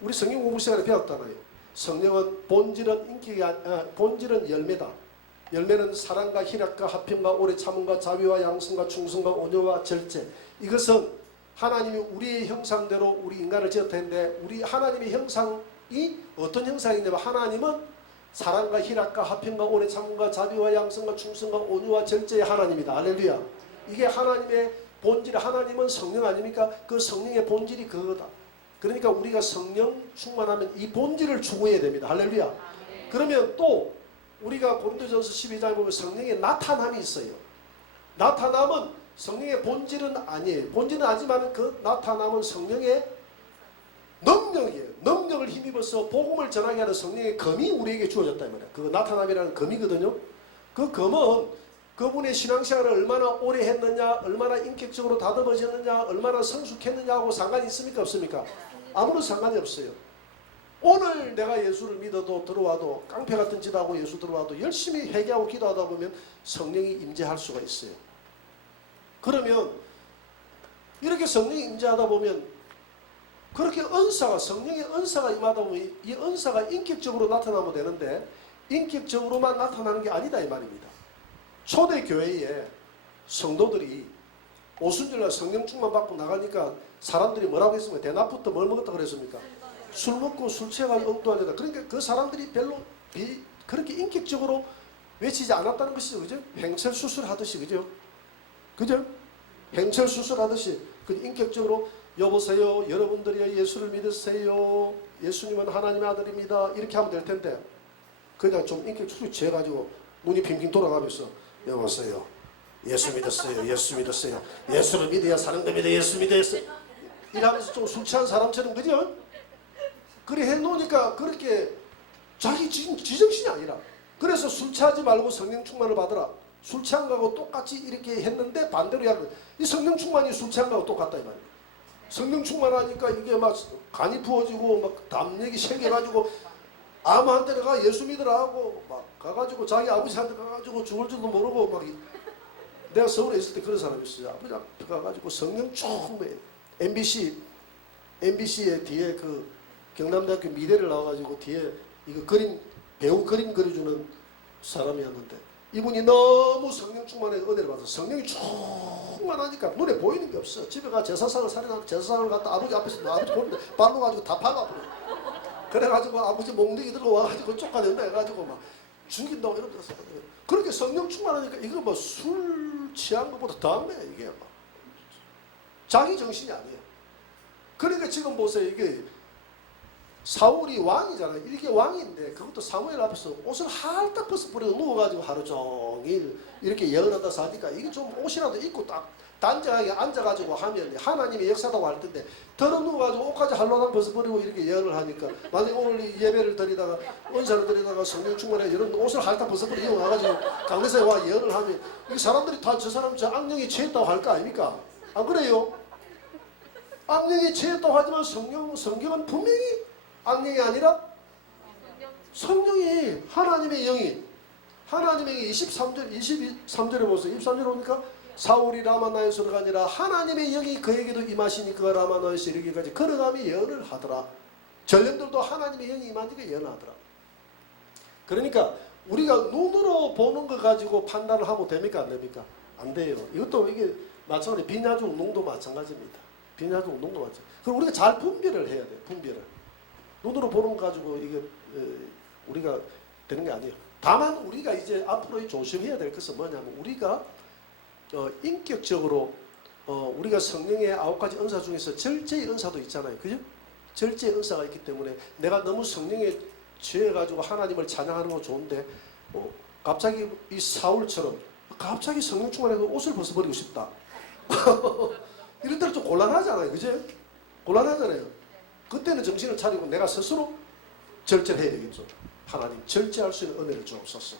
우리 성경 공부 시간에 배웠잖아요. 성령은 본질은 열매다. 열매는 사랑과 희락과 화평과 오래 참음과 자비와 양성과 충성과 온유와 절제. 이것은 하나님이 우리의 형상대로 우리 인간을 지었다는데 우리 하나님의 형상이 어떤 형상이냐면 하나님은 사랑과 희락과 화평과 오래 참음과 자비와 양성과 충성과 온유와 절제의 하나님이다. 할렐루야. 이게 하나님의 본질, 하나님은 성령 아닙니까? 그 성령의 본질이 그거다. 그러니까 우리가 성령 충만하면 이 본질을 추구해야 됩니다. 할렐루야. 그러면 또 우리가 고린도전서 12장에 보면 성령의 나타남이 있어요. 나타남은 성령의 본질은 아니에요. 본질은 아니지만 그 나타남은 성령의 능력이에요. 능력을 힘입어서 복음을 전하게 하는 성령의 검이 우리에게 주어졌다 이 말이에요. 그 나타남이라는 검이거든요. 그 검은 그분의 신앙생활을 얼마나 오래 했느냐, 얼마나 인격적으로 다듬어졌느냐, 얼마나 성숙했느냐하고 상관이 있습니까? 없습니까? 아무런 상관이 없어요. 오늘 내가 예수를 믿어도 들어와도 깡패 같은 짓 하고 예수 들어와도 열심히 회개하고 기도하다 보면 성령이 임재할 수가 있어요. 그러면 이렇게 성령이 임재하다 보면 그렇게 은사가 성령의 은사가 임하다 보면 이 은사가 인격적으로 나타나면 되는데 인격적으로만 나타나는 게 아니다 이 말입니다. 초대 교회에 성도들이 오순절날 성령 충만 받고 나가니까 사람들이 뭐라고 했습니까? 대낮부터 뭘 먹었다 그랬습니까? 술 먹고 술 취해가지고 엉뚱하다. 그러니까 그 사람들이 별로 그렇게 인격적으로 외치지 않았다는 것이죠. 그죠? 행철 수술하듯이. 그죠? 그죠? 행철 수술하듯이 그 인격적으로 여보세요. 여러분들이 예수를 믿으세요. 예수님은 하나님의 아들입니다. 이렇게 하면 될 텐데 그냥 좀 인격적으로 취해가지고 눈이 빙빙 돌아가면서 여보세요. 예수 믿었어요. 예수 믿었어요. 예수를 믿어야 사는 겁니다. 예수 믿었어요. 이러면서 좀 술 취한 사람처럼 그죠? 그래 해놓으니까 그렇게 자기 지정신이 아니라 그래서 술 취하지 말고 성령 충만을 받으라. 술 취한 거하고 똑같이 이렇게 했는데 반대로 해야 돼. 이 성령 충만이 술 취한 거하고 똑같다 이 말이야. 성령 충만하니까 이게 막 간이 부어지고 막 담력이 생겨가지고 아무한테나 가 예수 믿으라 하고 막 가가지고 자기 아버지한테 가가지고 죽을 줄도 모르고 막 내가 서울에 있을 때 그런 사람이 있어요. 아버지 앞에 가가지고 성령 충만 MBC의 뒤에 그 경남대학교 미대를 나와가지고 뒤에 이거 배우 그림 그려주는 사람이었는데 이분이 너무 성령 충만의 은혜를 받아서 성령이 충만하니까 눈에 보이는 게 없어. 집에 가 제사상을 살인하고 제사상을 갖다 아버지 앞에서 아버지 보는데 발로 가지고 다 박아버려. 그래가지고 아버지 몽둥이 들고 와가지고 쫓아낸다 해가지고 막 죽인다고 이러면서 그렇게 성령 충만하니까 이거 뭐 술 취한 것보다 더한 거야 이게 뭐. 자기 정신이 아니에요. 그러니까 지금 보세요. 이게 사울이 왕이잖아요. 이게 왕인데 그것도 사무엘 앞에서 옷을 할딱 벗어버리고 누워가지고 하루 종일 이렇게 예언하다 사니까 이게 좀 옷이라도 입고 딱 단정하게 앉아가지고 하면 하나님의 역사다고 할 텐데 덜어 누워가지고 옷까지 할로당 벗어버리고 이렇게 예언을 하니까 만약에 오늘 예배를 드리다가 은사를 드리다가 성령 충만해 이런 옷을 할딱 벗어버리고 와가지고 강대사에 와 예언을 하면 이 사람들이 다 저 사람 저 악령이 취했다고 할 거 아닙니까? 안 그래요? 악령이 취했다고 하지만 성경은 분명히 악령이 아니라 성령이 하나님의 영이 하나님의 영이 23절에 보세요. 23절에 보니까 사울이 라마나에서 가니라 하나님의 영이 그에게도 임하시니 그가 라마나에서 이르기까지 걸어가며 예언을 하더라. 전령들도 하나님의 영이 임하니까 예언하더라. 그러니까 우리가 눈으로 보는 거 가지고 판단을 하면 됩니까? 안 됩니까? 안 돼요. 이것도 이게 마찬가지 빈야주 운동도 마찬가지입니다. 빈야주 운동도 마찬가지. 그럼 우리가 잘 분별을 해야 돼요. 분별을. 눈으로 보는 거 가지고 이게 우리가 되는 게 아니에요. 다만 우리가 이제 앞으로 조심해야 될 것은 뭐냐면 우리가 인격적으로 우리가 성령의 9가지 은사 중에서 절제의 은사도 있잖아요. 그죠? 절제의 은사가 있기 때문에 내가 너무 성령에 취해가지고 하나님을 찬양하는 건 좋은데 갑자기 이 사울처럼 갑자기 성령 충만해서 옷을 벗어버리고 싶다. 이럴 때는 좀 곤란하잖아요. 그죠? 곤란하잖아요. 그때는 정신을 차리고 내가 스스로 절제를 해야 되겠죠. 하나님 절제할 수 있는 은혜를 주옵소서.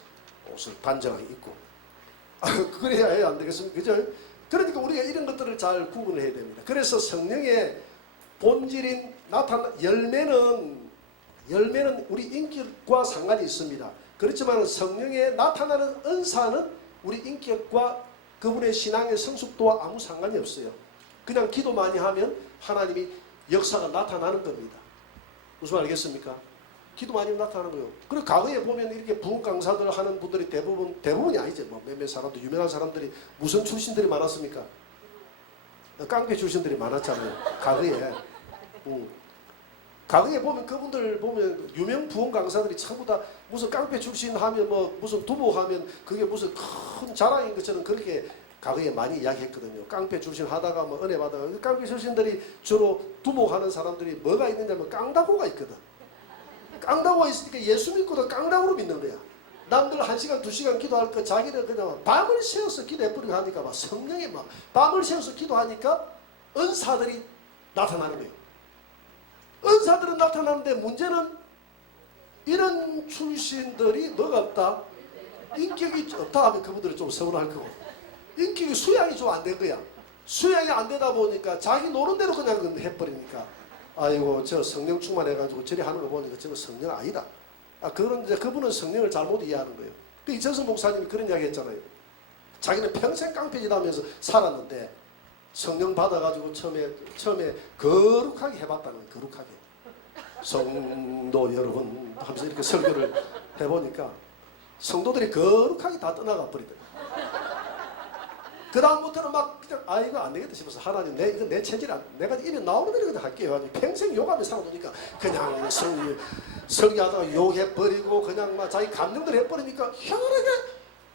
옷을 단정하게 입고 그래야 해야 안 되겠습니까? 그죠? 그러니까 우리가 이런 것들을 잘 구분해야 됩니다. 그래서 성령의 본질인 열매는 우리 인격과 상관이 있습니다. 그렇지만 성령의 나타나는 은사는 우리 인격과 그분의 신앙의 성숙도와 아무 상관이 없어요. 그냥 기도 많이 하면 하나님이 역사가 나타나는 겁니다. 무슨 말 알겠습니까? 기도 많이 나타나는 거예요. 그리고 과거에 보면 이렇게 부흥 강사들 하는 분들이 대부분이 아니죠. 뭐 몇몇 사람들, 유명한 사람들이 무슨 출신들이 많았습니까? 깡패 출신들이 많았잖아요. 과거에. 과거에 보면 그분들 보면 유명 부흥 강사들이 전부 다 무슨 깡패 출신 하면 뭐 무슨 두부 하면 그게 무슨 큰 자랑인 것처럼 그렇게 과거에 많이 이야기했거든요. 깡패 출신 하다가 뭐 은혜 받아가 깡패 출신들이 주로 두목하는 사람들이 뭐가 있느냐면 깡다구가 있거든. 깡다구가 있으니까 예수 믿고도 깡다구로 믿는 거야. 남들 1시간 2시간 기도할 거 자기는 그냥 밤을 새워서 기도해버리고 하니까 막 성령에 막 밤을 새워서 기도하니까 은사들이 나타나는 거예요. 은사들은 나타나는데 문제는 이런 출신들이 뭐가 없다? 인격이 없다 하면 그분들은 좀 서운할 거고 인격이 수양이 좀 안 된 거야. 수양이 안 되다 보니까 자기 노는 대로 그냥 해버리니까 아이고 저 성령 충만해가지고 저리 하는 거 보니까 저거 성령 아니다. 그런 이제 그분은 성령을 잘못 이해하는 거예요. 그 이천수 목사님이 그런 이야기 했잖아요. 자기는 평생 깡패짓하면서 살았는데 성령 받아가지고 처음에 거룩하게 해봤다는 거예요. 거룩하게. 성도 여러분 하면서 이렇게 설교를 해보니까 성도들이 거룩하게 다 떠나가 버리더라고요. 그 다음부터는 막 그냥 이거 안 되겠다 싶어서 하나님 이거 내 체질 내가 이면 나오는 대로 그냥 할게요. 평생 욕하며 살아보니까 그냥 설교하다가 욕해버리고 그냥 막 자기 감정들 해버리니까 희한하게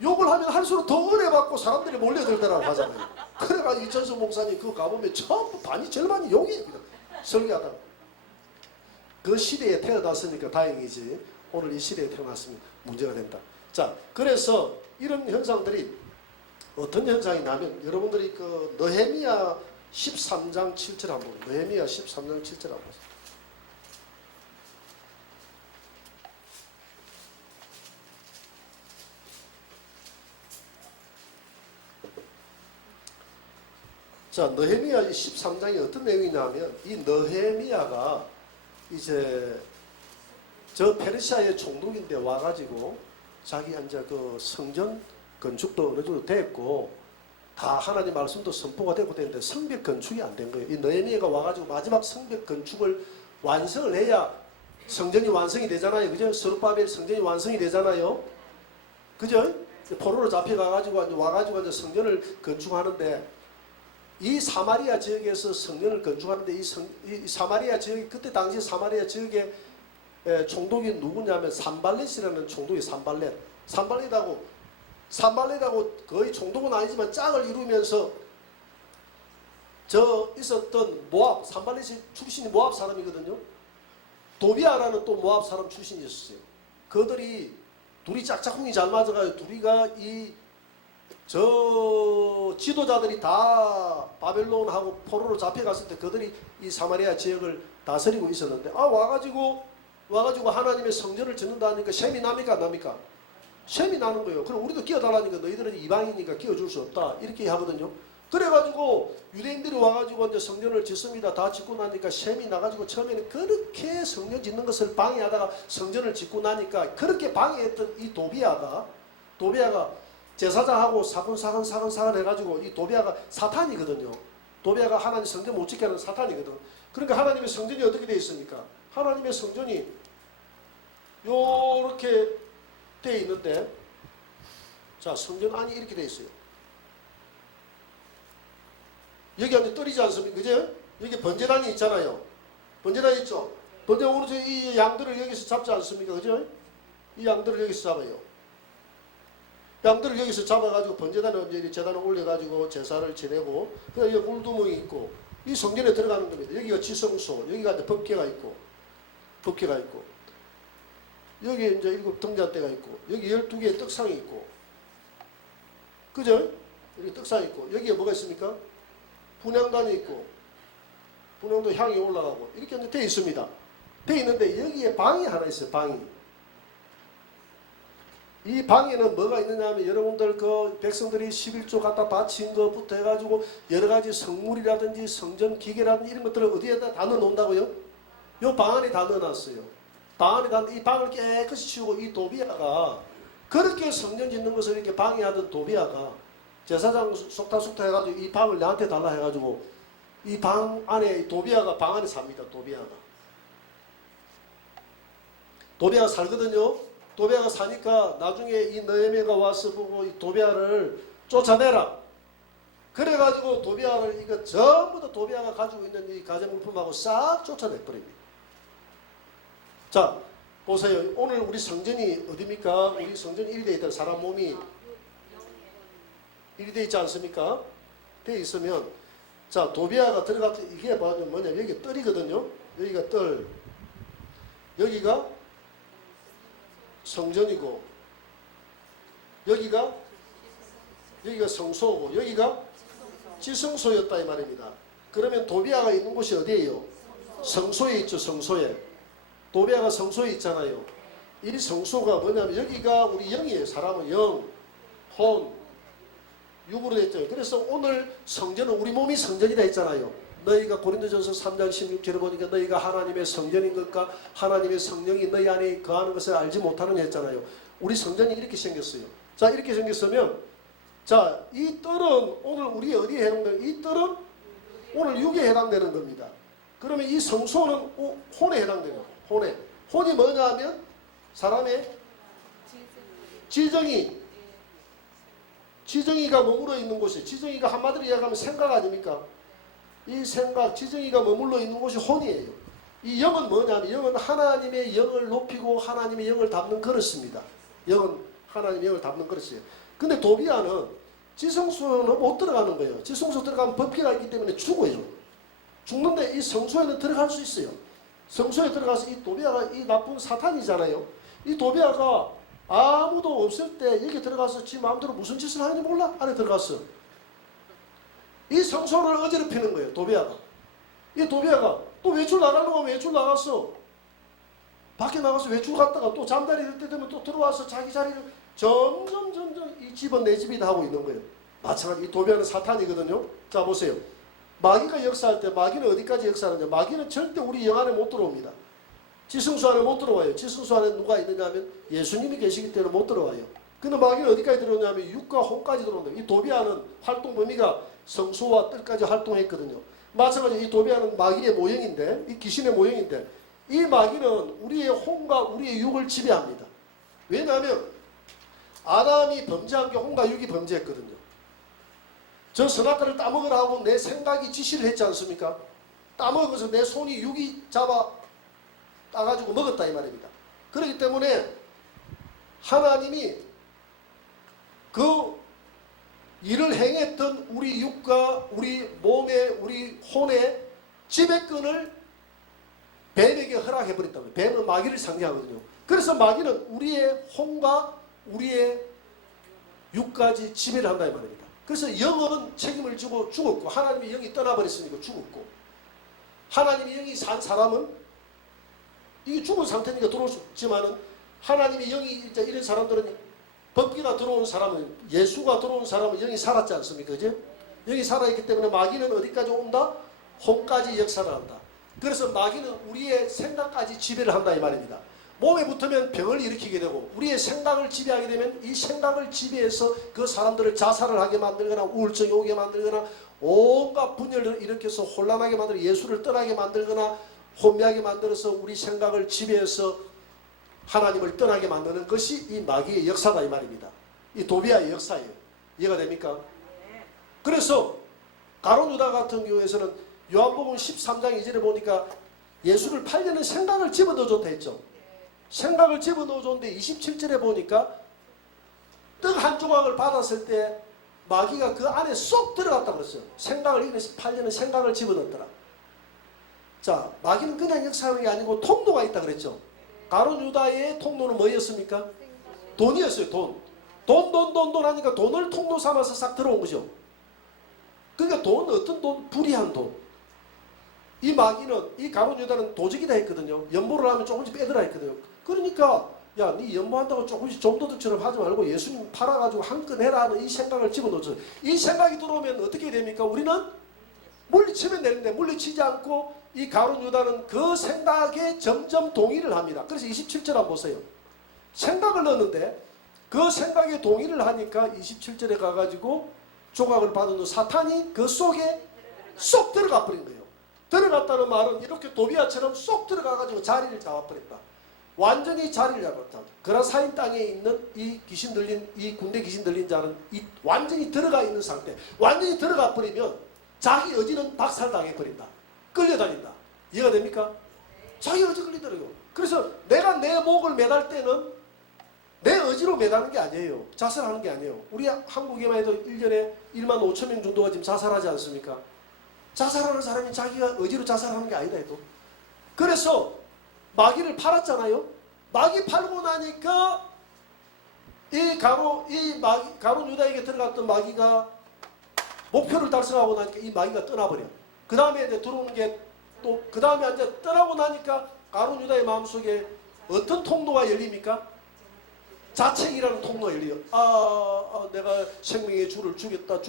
욕을 하면 할수록 더 은혜받고 사람들이 몰려들더라고 하잖아요. 그래가지고 이천수 목사님 그거 가보면 전부 절반이 욕이에요. 설교하다가. 그 시대에 태어났으니까 다행이지. 오늘 이 시대에 태어났으면 문제가 된다. 자, 그래서 이런 현상들이 어떤 현상이 나면 여러분들이 그 느헤미야 13장 7절 한번 보세요. 느헤미야 13장 7절 한번 보세요. 자, 느헤미야 13장이 어떤 내용이냐면 이 느헤미야가 이제 저 페르시아의 총독인데 와가지고 자기 이제 그 성전 건축도 어느 정도 됐고 다 하나님 말씀도 선포가 되고 됐는데 성벽 건축이 안 된 거예요. 이 느헤미야가 와가지고 마지막 성벽 건축을 완성을 해야 성전이 완성이 되잖아요. 그죠? 스룹바벨 성전이 완성이 되잖아요. 그죠? 포로로 잡혀가가지고 와가지고 이제 성전을 건축하는데 이 사마리아 지역에서 성전을 건축하는데 이 사마리아 지역이 그때 당시 사마리아 지역의 총독이 누구냐면 산발렛이라는 총독이 산발렛하고 거의 총독은 아니지만 짝을 이루면서 저 있었던 모압 산발렛이 출신이 모압 사람이거든요. 도비아라는 또 모압 사람 출신이 있었어요. 그들이 둘이 짝짝꿍이 잘 맞아가지고 둘이가 저 지도자들이 다 바벨론하고 포로로 잡혀갔을 때 그들이 이 사마리아 지역을 다스리고 있었는데 와가지고 하나님의 성전을 짓는다니까 셈이 납니까 안 납니까? 셈이 나는 거예요. 그럼 우리도 끼워달라니까 너희들은 이방이니까 끼워줄 수 없다 이렇게 하거든요. 그래가지고 유대인들이 와가지고 이제 성전을 짓습니다. 다 짓고 나니까 셈이 나가지고 처음에는 그렇게 성전 짓는 것을 방해하다가 성전을 짓고 나니까 그렇게 방해했던 이 도비아가 제사장하고 사건 해가지고 이 도비아가 사탄이거든요. 도비아가 하나님 성전 못 짓게 하는 사탄이거든. 그러니까 하나님의 성전이 어떻게 되어 있습니까? 하나님의 성전이 요렇게 되어 있는데 자 성전 안이 이렇게 되어 있어요. 여기 완전 떨이지 않습니까? 그죠? 여기 번제단이 있잖아요. 번제단 있죠? 번제단 오른쪽 이 양들을 여기서 잡지 않습니까? 그죠? 이 양들을 여기서 잡아요. 양들을 여기서 잡아가지고 번제단에 이제 제단을 올려가지고 제사를 지내고 그다음에 여기 물두멍이 있고 이 성전에 들어가는 겁니다. 여기가 지성소, 여기가 이제 법궤가 있고 여기 이제 7 등잔대가 있고 여기 12개의 떡상이 있고 그죠? 여기 떡상이 있고 여기에 뭐가 있습니까? 분향단이 있고 분향도 향이 올라가고 이렇게 이제 되어 있습니다. 되어 있는데 여기에 방이 하나 있어요. 이 방에는 뭐가 있느냐 하면 여러분들 그 백성들이 11조 갖다 바친 것부터 해가지고 여러 가지 성물이라든지 성전 기계라든지 이런 것들을 어디에다 다 넣어놓는다고요? 요 방 안에 다 넣어놨어요. 이 방을 깨끗이 치우고 이 도비아가 그렇게 성전 짓는 것을 이렇게 방해하던 도비아가 제사장 속닥속닥 해가지고 이 방을 나한테 달라 해가지고 이 방 안에 도비아가 방 안에 삽니다. 도비아가 살거든요. 도비아가 사니까 나중에 이 느헤미야가 와서 보고 이 도비아를 쫓아내라. 그래가지고 도비아를 이거 전부 다 도비아가 가지고 있는 이 가전물품하고 싹 쫓아내버립니다. 자 보세요. 오늘 우리 성전이 어디입니까? 우리 성전이 1대 있다. 사람 몸이 1대 있지 않습니까? 돼 있으면 자 도비아가 들어갔을 때 이게 뭐냐 여기 뜰이거든요. 여기가 뜰, 여기가 성전이고 여기가 성소고 여기가 지성소였다 이 말입니다. 그러면 도비아가 있는 곳이 어디예요? 성소에 있죠. 성소에. 도비아가 성소에 있잖아요. 이 성소가 뭐냐면 여기가 우리 영이에요. 사람은 영, 혼, 육으로 되어 있잖아요. 그래서 오늘 성전은 우리 몸이 성전이다 했잖아요. 너희가 고린도전서 3장 16절에 보니까 너희가 하나님의 성전인 것과 하나님의 성령이 너희 안에 거하는 것을 알지 못하느냐 했잖아요. 우리 성전이 이렇게 생겼어요. 자, 이렇게 생겼으면 자, 이 뜰은 오늘 우리 어디에 해당되는, 이 뜰은 오늘 육에 해당되는 겁니다. 그러면 이 성소는 혼에 해당되는 거예요. 혼에. 혼이 뭐냐 하면 사람의 지정이가 머물러 있는 곳이, 지정이가 한마디로 이야기하면 생각 아닙니까? 이 생각, 지정이가 머물러 있는 곳이 혼이에요. 이 영은 뭐냐면 영은 하나님의 영을 높이고 하나님의 영을 담는 그릇입니다. 영은 하나님의 영을 담는 그릇이에요. 근데 도비아는 지성소는 못 들어가는 거예요. 지성소 들어가면 법계가 있기 때문에 죽어요. 죽는데 이 성소에는 들어갈 수 있어요. 성소에 들어가서 이 도비아가 이 나쁜 사탄이잖아요. 이 도비아가 아무도 없을 때 여기 들어가서 지 마음대로 무슨 짓을 하는지 몰라. 안에 들어갔어. 이 성소를 어지럽히는 거예요. 도비아가. 이 도비아가 또 외출 나가려고 하면 외출 나갔어. 밖에 나가서 외출 갔다가 또 잠자리 들 때 되면 또 들어와서 자기 자리를 점점 이 집은 내 집이다 하고 있는 거예요. 마찬가지 이 도비아는 사탄이거든요. 자 보세요. 마귀가 역사할 때 마귀는 어디까지 역사하느냐. 마귀는 절대 우리 영 안에 못 들어옵니다. 지성소 안에 못 들어와요. 지성소 안에 누가 있느냐 하면 예수님이 계시기 때문에 못 들어와요. 근데 마귀는 어디까지 들어오냐면 육과 혼까지 들어온다. 이 도비아는 활동 범위가 성소와 뜰까지 활동했거든요. 마찬가지로 이 도비아는 마귀의 모형인데, 이 귀신의 모형인데, 이 마귀는 우리의 혼과 우리의 육을 지배합니다. 왜냐하면 아담이 범죄한 게 혼과 육이 범죄했거든요. 저 선악과를 따먹으라 하고 내 생각이 지시를 했지 않습니까? 따먹어서 내 손이 육이 잡아 따가지고 먹었다 이 말입니다. 그렇기 때문에 하나님이 그 일을 행했던 우리 육과 우리 몸의 우리 혼의 지배권을 뱀에게 허락해버렸다고 해요. 뱀은 마귀를 상징하거든요. 그래서 마귀는 우리의 혼과 우리의 육까지 지배를 한다 이 말입니다. 그래서 영은 책임을 지고 죽었고 하나님의 영이 떠나버렸으니까 죽었고 하나님의 영이 산 사람은 이게 죽은 상태니까 들어올 수 있지만은 하나님의 영이 이제 이런 사람들은 법기가 들어온 사람은 예수가 들어온 사람은 영이 살았지 않습니까? 그죠? 영이 살아있기 때문에 마귀는 어디까지 온다? 혼까지 역사를 한다. 그래서 마귀는 우리의 생각까지 지배를 한다 이 말입니다. 몸에 붙으면 병을 일으키게 되고 우리의 생각을 지배하게 되면 이 생각을 지배해서 그 사람들을 자살을 하게 만들거나 우울증이 오게 만들거나 온갖 분열을 일으켜서 혼란하게 만들어 예수를 떠나게 만들거나 혼미하게 만들어서 우리 생각을 지배해서 하나님을 떠나게 만드는 것이 이 마귀의 역사다 이 말입니다. 이 도비아의 역사예요. 이해가 됩니까? 그래서 가룟 유다 같은 경우에서는 요한복음 13장 2절에 보니까 예수를 팔려는 생각을 집어넣어줬다 했죠. 생각을 집어넣어줬는데 27절에 보니까 떡 한 조각을 받았을 때 마귀가 그 안에 쏙 들어갔다고 그랬어요. 생각을 이겨서 팔려는 생각을 집어넣더라. 자, 마귀는 그냥 역사하는 게 아니고 통로가 있다 그랬죠. 가룟 유다의 통로는 뭐였습니까? 돈이었어요. 돈 하니까 돈을 통로 삼아서 싹 들어온 거죠. 그러니까 돈, 어떤 돈? 불의한 돈. 이 마귀는, 이 가룟 유다는 도적이다 했거든요. 연보를 하면 조금씩 빼더라 했거든요. 그러니까 야, 네 연보한다고 조금씩 좀도둑처럼 하지 말고 예수님 팔아가지고 한 건 해라 하는 이 생각을 집어넣었어요. 이 생각이 들어오면 어떻게 됩니까? 우리는 물리치면 되는데 물리치지 않고 이 가룟 유다는 그 생각에 점점 동의를 합니다. 그래서 27절 한번 보세요. 생각을 넣었는데 그 생각에 동의를 하니까 27절에 가가지고 조각을 받은 사탄이 그 속에 쏙 들어가 버린 거예요. 들어갔다는 말은 이렇게 도비아처럼 쏙 들어가가지고 자리를 잡아버렸다. 완전히 자리를 잡았다. 그라사인 땅에 있는 이 귀신 들린, 이 군대 귀신 들린 자는 완전히 들어가 있는 상태. 완전히 들어가 버리면 자기 의지는 박살당해버린다. 끌려다닌다. 이해가 됩니까? 자기 의지 끌리더라고요. 그래서 내가 내 목을 매달 때는 내 의지로 매다는 게 아니에요. 자살하는 게 아니에요. 우리 한국에만 해도 1년에 1만 5천 명 정도가 지금 자살하지 않습니까? 자살하는 사람이 자기가 의지로 자살하는 게 아니다 해도. 그래서 마귀를 팔았잖아요. 마귀 팔고 나니까 가룟 유다에게 들어갔던 마귀가 목표를 달성하고 나니까 이 마귀가 떠나버려. 그 다음에 이제 들어오는 게 또 그 다음에 이제 떠나고 나니까 가룟 유다의 마음속에 어떤 통로가 열립니까? 자책이라는 통로가 열려요. 내가 생명의 주를 죽였다.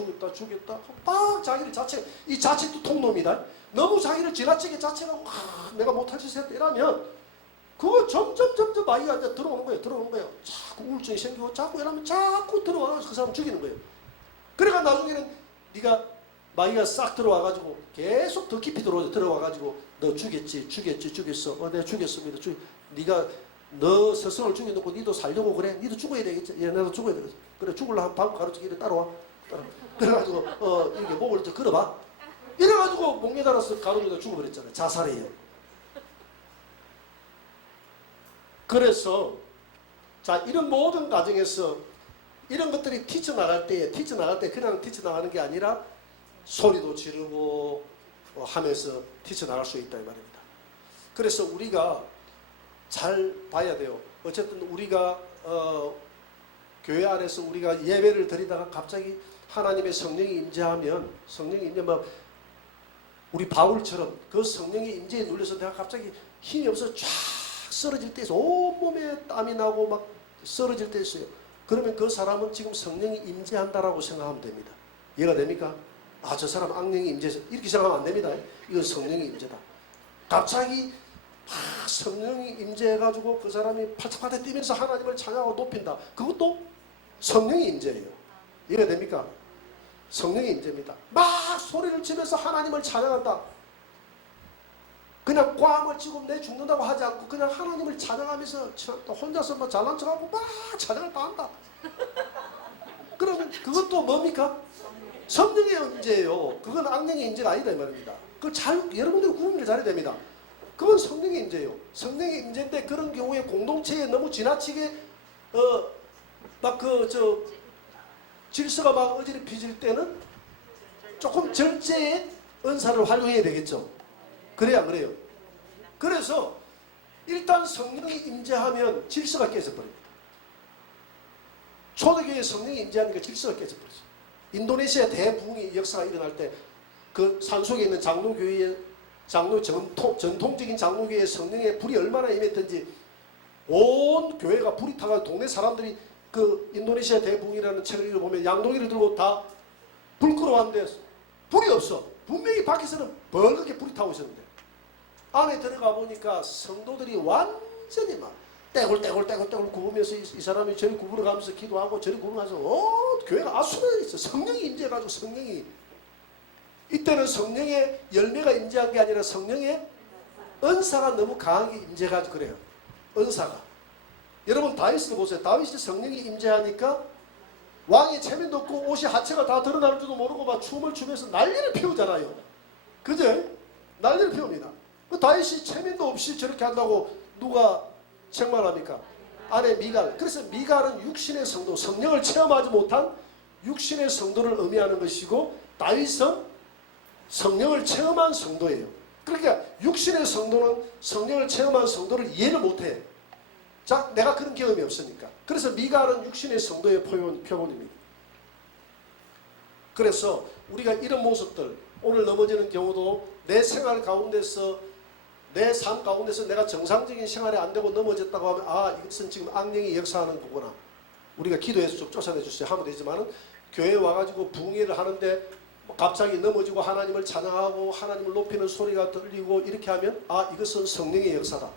막 자기를 자책, 이 자책도 통로입니다. 너무 자기를 지나치게 자책하고 내가 못할 짓을 했다 이러면 그거 점점 마귀가 이제 들어오는 거예요. 자꾸 우울증이 생기고 자꾸 이러면 자꾸 들어와서 그 사람 죽이는 거예요. 그러니까 나중에는 네가 마귀가 싹 들어와가지고 계속 더 깊이 들어와가지고 너 죽였어. 내가 죽였습니다. 네가 너 스승을 죽여놓고 니도 살려고 그래. 니도 죽어야 되겠지. 나도 죽어야 되겠지. 그래 죽을라 한 방 가르치기를 따라와. 그래가지고 이렇게 목을 좀 걸어봐. 이래가지고 목 매달아서 가로주다 죽어버렸잖아요. 자살이에요. 그래서 자 이런 모든 과정에서 이런 것들이 튀쳐나갈 때 그냥 튀쳐나가는 게 아니라 소리도 지르고 하면서 튀쳐나갈 수 있다 이 말입니다. 그래서 우리가 잘 봐야 돼요. 어쨌든 우리가 교회 안에서 우리가 예배를 드리다가 갑자기 하나님의 성령이 임재하면 성령이 임재하면 우리 바울처럼 그 성령의 임재에 눌려서 내가 갑자기 힘이 없어서 쫙 쓰러질 때 있어요. 온몸에 땀이 나고 막 쓰러질 때 있어요. 그러면 그 사람은 지금 성령이 임재한다라고 생각하면 됩니다. 이해가 됩니까? 아, 저 사람 악령이 임재해서 이렇게 생각하면 안 됩니다. 이건 성령이 임재다. 갑자기 성령이 임재해가지고 그 사람이 팔짝팔짝 뛰면서 하나님을 찬양하고 높인다. 그것도 성령이 임재예요. 이해가 됩니까? 성령이 임재입니다. 막 소리를 치면서 하나님을 찬양한다. 그냥 꽝을 치고 내 죽는다고 하지 않고 그냥 하나님을 찬양하면서 혼자서 막 잘난 척하고 막 찬양을 다 한다. 그러면 그것도 뭡니까? 성령의 임재예요. 그건 악령의 임재가 아니다 이 말입니다. 그걸 여러분들이 구분을 잘해야 됩니다. 그건 성령의 임재예요. 성령의 임재인데 그런 경우에 공동체에 너무 지나치게 질서가 막 어지럽혀질 때는 조금 절제의 은사를 활용해야 되겠죠. 그래야 그래요. 그래서 일단 성령이 임재하면 질서가 깨져버립니다. 초대교회에 성령이 임재하니까 질서가 깨져버리죠. 인도네시아 대부흥의 역사가 일어날 때 그 산속에 있는 장로교회의 전통적인 장로교회의 성령의 불이 얼마나 임했던지 온 교회가 불이 타가 동네 사람들이 그 인도네시아 대부흥이라는 책을 읽어보면 양동이를 들고 다 불 끌어왔는데 불이 없어. 분명히 밖에서는 벌겋게 불이 타고 있었는데 안에 들어가 보니까 성도들이 완전히 막 떼굴 굽으면서 이 사람이 저리 구부러가면서 기도하고 저리 구부러가면서 교회가 아수라져 있어. 성령이 임재해가지고 성령이 이때는 성령의 열매가 임재한 게 아니라 성령의 은사가 너무 강하게 임재해가지고 그래요. 은사가. 여러분 다윗을 보세요. 다윗이 성령이 임재하니까 왕의 체면도 없고 옷이 하체가 다 드러날 줄도 모르고 막 춤을 추면서 난리를 피우잖아요. 그죠? 난리를 피웁니다. 그 다윗이 체면도 없이 저렇게 한다고 누가 책망합니까? 아내 미갈. 그래서 미갈은 육신의 성도, 성령을 체험하지 못한 육신의 성도를 의미하는 것이고 다윗은 성령을 체험한 성도예요. 그러니까 육신의 성도는 성령을 체험한 성도를 이해를 못해. 자, 내가 그런 경험이 없으니까. 그래서 미갈은 육신의 성도의 표본입니다. 그래서 우리가 이런 모습들, 오늘 넘어지는 경우도 내 생활 가운데서 내 삶 가운데서 내가 정상적인 생활이 안 되고 넘어졌다고 하면 아, 이것은 지금 악령이 역사하는 거구나. 우리가 기도해서 좀 쫓아내 주세요 하면 되지만은 교회에 와가지고 부흥회를 하는데 갑자기 넘어지고 하나님을 찬양하고 하나님을 높이는 소리가 들리고 이렇게 하면 아, 이것은 성령의 역사다.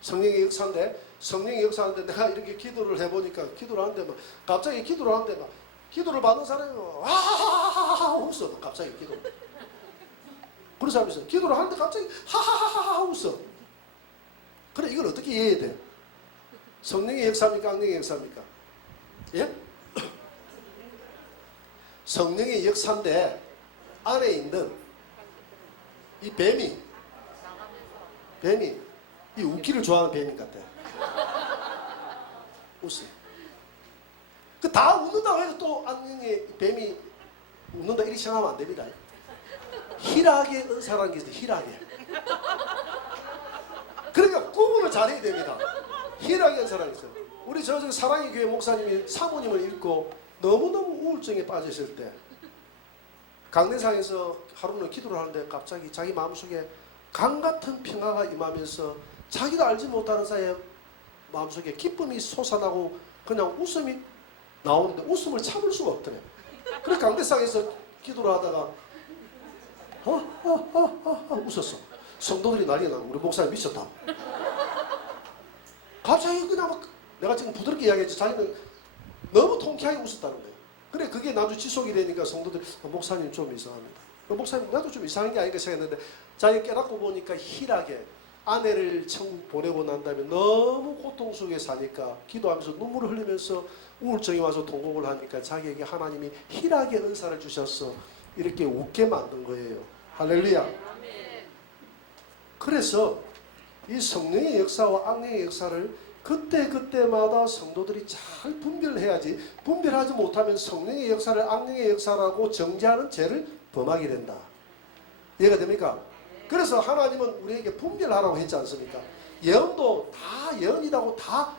성령의 역사인데 성령의 역사인데 내가 이렇게 기도를 해보니까 기도를 하는데 막 갑자기 기도를 하는데 막 기도를 받는 사람이 하하하하 웃어. 갑자기 기도. 그런 사람이 있어요. 기도를 하는데 갑자기 하하하하 웃어. 그래 이걸 어떻게 이해해야 돼? 성령의 역사입니까? 악령의 역사입니까? 예? 성령의 역사인데 안에 있는 이 뱀이 이 웃기를 좋아하는 뱀인 것 같아요. 웃어요. 그 다 웃는다고 해서 또 악령의 뱀이 웃는다 이렇게 생각하면 안 됩니다. 희락의 은사라는 게 있어요. 희락의. 그러니까 구분을 잘해야 됩니다. 희락의 은사라는 게 있어요. 우리 저 사랑의 교회 목사님이 사모님을 읽고 너무너무 우울증에 빠져 있을 때 강대상에서 하루는 기도를 하는데 갑자기 자기 마음속에 강같은 평화가 임하면서 자기도 알지 못하는 사이에 마음속에 기쁨이 솟아나고 그냥 웃음이 나오는데 웃음을 참을 수가 없더래. 그래서 강대상에서 기도를 하다가 웃었어. 성도들이 난리가 나고 우리 목사님 미쳤다. 갑자기 그냥 막 내가 지금 부드럽게 이야기했지. 자기는 너무 통쾌하게 웃었다는 거예요. 그래 그게 나도 지속이 되니까 성도들이 목사님 좀 이상합니다. 목사님 나도 좀 이상한 게 아닌가 생각했는데 자기가 깨닫고 보니까 희락에 아내를 천국 보내고 난 다음에 너무 고통 속에 사니까 기도하면서 눈물을 흘리면서 우울증이 와서 통곡을 하니까 자기에게 하나님이 희락의 은사를 주셔서 이렇게 웃게 만든 거예요. 할렐루야. 그래서 이 성령의 역사와 악령의 역사를 그때그때마다 성도들이 잘 분별해야지, 분별하지 못하면 성령의 역사를 악령의 역사라고 정죄하는 죄를 범하게 된다. 이해가 됩니까? 그래서 하나님은 우리에게 분별하라고 했지 않습니까? 예언도 다 예언이라고 다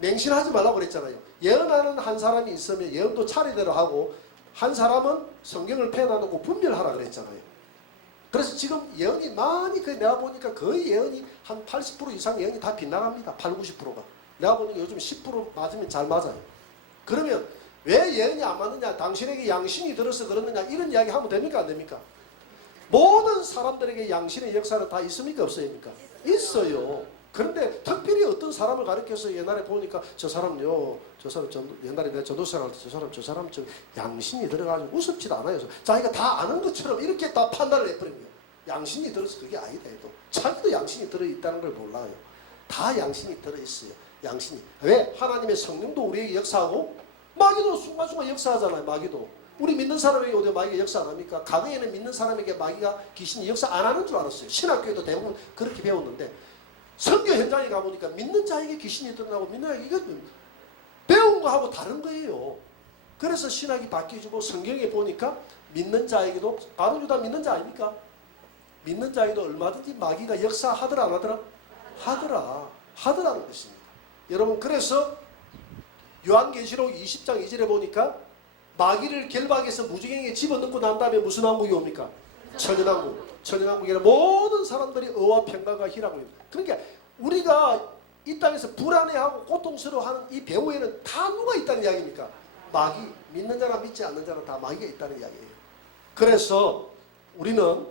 맹신하지 말라고 그랬잖아요. 예언하는 한 사람이 있으면 예언도 차례대로 하고 한 사람은 성경을 펴놔놓고 분별하라 그랬잖아요. 그래서 지금 예언이 많이 내가 보니까 거의 예언이 한 80% 이상 예언이 다 빗나갑니다. 80, 90%가. 내가 보니까 요즘 10% 맞으면 잘 맞아요. 그러면 왜 예언이 안 맞느냐? 당신에게 양심이 들어서 그러느냐? 이런 이야기 하면 됩니까? 안 됩니까? 모든 사람들에게 양심의 역사는 다 있습니까? 없습니까? 있어요. 그런데 특별히 어떤 사람을 가리켜서 옛날에 보니까 저 사람요, 저 사람 옛날에 내가 전도사 할 때 저 사람 좀 양심이 들어가지고 우습지도 않아요. 자기가 다 아는 것처럼 이렇게 다 판단을 해버린 거예요. 양심이 들어서 그게 아니다 해도 자기도 양심이 들어있다는 걸 몰라요. 다 양심이 들어있어요. 양심이. 왜? 하나님의 성령도 우리에게 역사하고 마귀도 순간순간 역사하잖아요. 마귀도. 우리 믿는 사람에게 어디 마귀가 역사 안 합니까? 과거에는 믿는 사람에게 마귀가 귀신이 역사 안 하는 줄 알았어요. 신학교에도 대부분 그렇게 배웠는데 선교 현장에 가보니까 믿는 자에게 귀신이 드러나고 믿는 자에게 이건 배운 거하고 다른 거예요. 그래서 신학이 바뀌어지고 성경에 보니까 믿는 자에게도 바로 유다 믿는 자 아닙니까? 믿는 자에게도 얼마든지 마귀가 역사하더라 안 하더라? 하더라는 것입니다. 여러분 그래서 요한계시록 20장 2절에 보니까 마귀를 결박해서 무지개에 집어넣고 난 다음에 무슨 왕국이 옵니까? 천연왕국. 천연왕국에는 모든 사람들이 의와 평강과 희락을 입니다. 그러니까 우리가 이 땅에서 불안해하고 고통스러워하는 이 배후에는 다 누가 있다는 이야기입니까? 마귀. 믿는 자나 믿지 않는 자나 다 마귀가 있다는 이야기예요. 그래서 우리는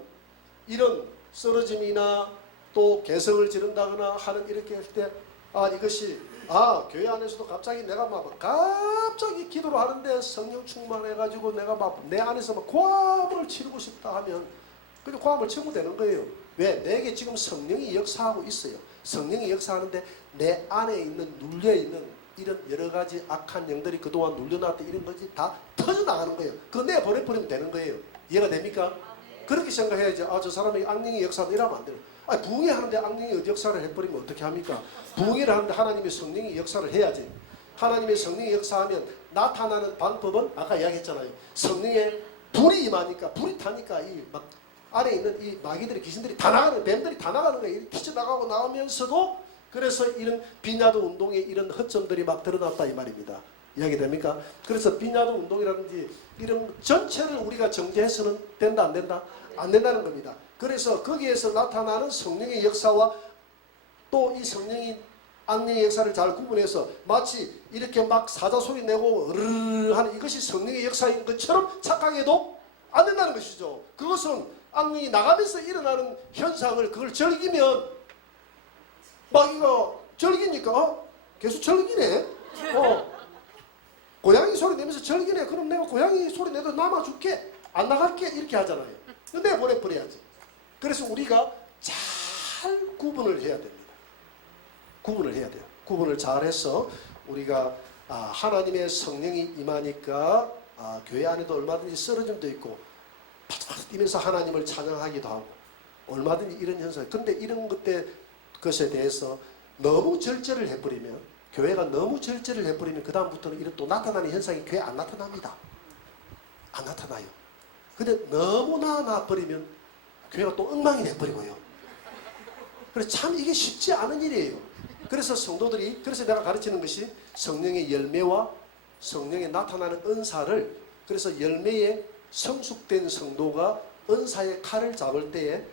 이런 쓰러짐이나 또 개성을 지른다거나 하는 이렇게 할 때 이것이 교회 안에서도 갑자기 내가 막 갑자기 기도를 하는데 성령 충만해가지고 내가 막 내 안에서 막 고함을 치르고 싶다 하면 그냥 고함을 치면 되는 거예요. 왜? 내게 지금 성령이 역사하고 있어요. 성령이 역사하는데 내 안에 있는 눌려있는 이런 여러 가지 악한 영들이 그동안 눌려놨던 이런 것이 다 터져나가는 거예요. 그거 내보내버리면 되는 거예요. 이해가 됩니까? 그렇게 생각해야지. 저 사람이 악령이 역사하다 이러면 안 돼요. 부흥회 하는데 악령이 역사를 해버리면 어떻게 합니까? 부흥회를 하는데 하나님의 성령이 역사를 해야지. 하나님의 성령이 역사하면 나타나는 방법은 아까 이야기했잖아요. 성령의 불이 임하니까 불이 타니까 이 막 안에 있는 이 마귀들이 귀신들이 다 나가는 뱀들이 다 나가는 거예요. 튀쳐나가고 나오면서도 그래서 이런 빈야도 운동의 이런 허점들이 막 드러났다 이 말입니다. 이야기 됩니까? 그래서 빈야도 운동이라든지 이런 전체를 우리가 정죄해서는 된다 안 된다? 안 된다는 겁니다. 그래서 거기에서 나타나는 성령의 역사와 또 이 성령이 악령의 역사를 잘 구분해서 마치 이렇게 막 사자소리 내고 으르르 하는 이것이 성령의 역사인 것처럼 착각해도 안 된다는 것이죠. 그것은 악령이 나가면서 일어나는 현상을 그걸 즐기면 마귀가 즐기니까 계속 즐기네. 고양이 소리 내면서 즐기네. 그럼 내가 고양이 소리 내도 남아줄게. 안 나갈게. 이렇게 하잖아요. 내보내버려야지. 그래서 우리가 잘 구분을 해야 됩니다. 구분을 해야 돼요. 구분을 잘 해서 우리가 하나님의 성령이 임하니까 교회 안에도 얼마든지 쓰러짐도 있고 바삭바삭 뛰면서 하나님을 찬양하기도 하고 얼마든지 이런 현상. 근데 이런 것에 대해서 너무 절제를 해버리면 교회가 너무 절제를 해버리면 그 다음부터는 이런 또 나타나는 현상이 교회에 안 나타납니다. 안 나타나요. 근데 너무나 나버리면 교회가 또 엉망이 돼버리고요. 그래서 참 이게 쉽지 않은 일이에요. 그래서 성도들이 그래서 내가 가르치는 것이 성령의 열매와 성령에 나타나는 은사를 그래서 열매에 성숙된 성도가 은사의 칼을 잡을 때에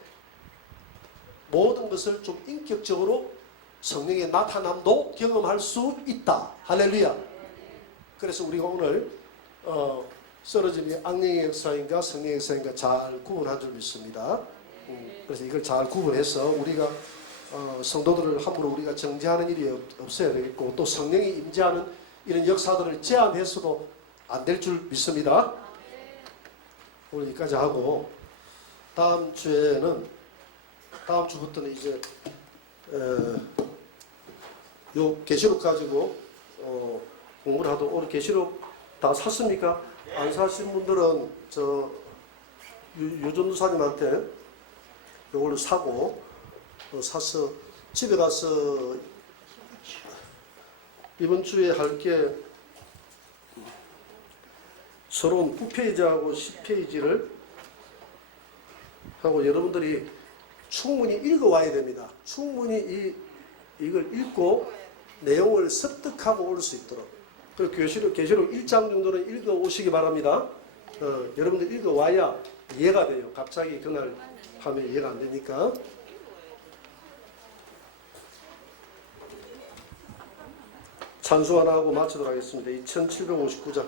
모든 것을 좀 인격적으로 성령의 나타남도 경험할 수 있다. 할렐루야. 그래서 우리가 오늘 쓰러짐이 악령의 역사인가 성령의 역사인가 잘 구분한 줄 믿습니다. 그래서 이걸 잘 구분해서 우리가 성도들을 함부로 우리가 정죄하는 일이 없어야 되겠고, 또 성령이 임재하는 이런 역사들을 제한해서도 안 될 줄 믿습니다. 오늘 여기까지 하고, 다음 주부터는 이제 요 계시록 가지고 공부를 하도록. 오늘 계시록 다 샀습니까? 안 사신 분들은 저 유전도사님한테 요걸 사고 사서 집에 가서 이번 주에 할 게 새로운 9페이지하고 10페이지를 하고 여러분들이 충분히 읽어와야 됩니다. 충분히 이걸 읽고 내용을 습득하고 올 수 있도록. 그리고 계시록 1장 정도는 읽어오시기 바랍니다. 여러분들 읽어와야 이해가 돼요. 갑자기 그날 하면 이해가 안 되니까. 찬수 하나 하고 마치도록 하겠습니다. 2759장.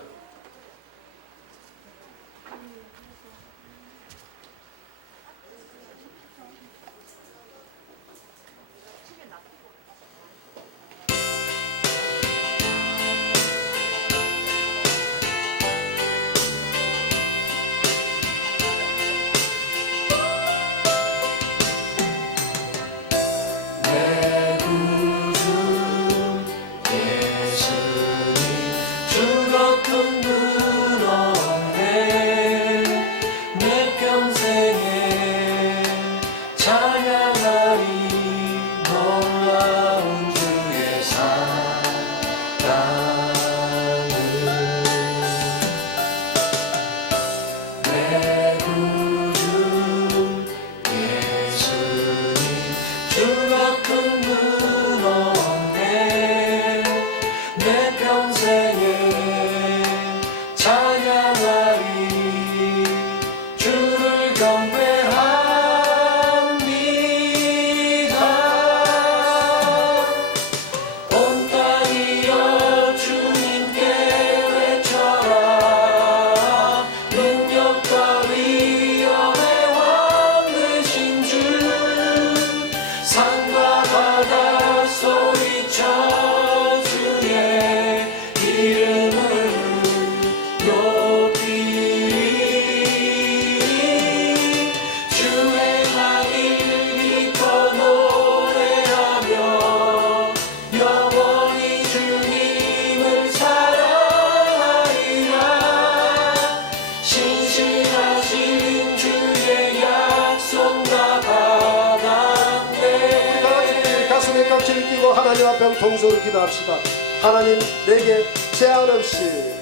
하나님 앞에 동서로 기도합시다. 하나님, 내게 제한 없이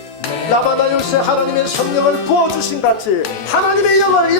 라마다 요새 하나님의 성령을 부어주신 같이 하나님의 영을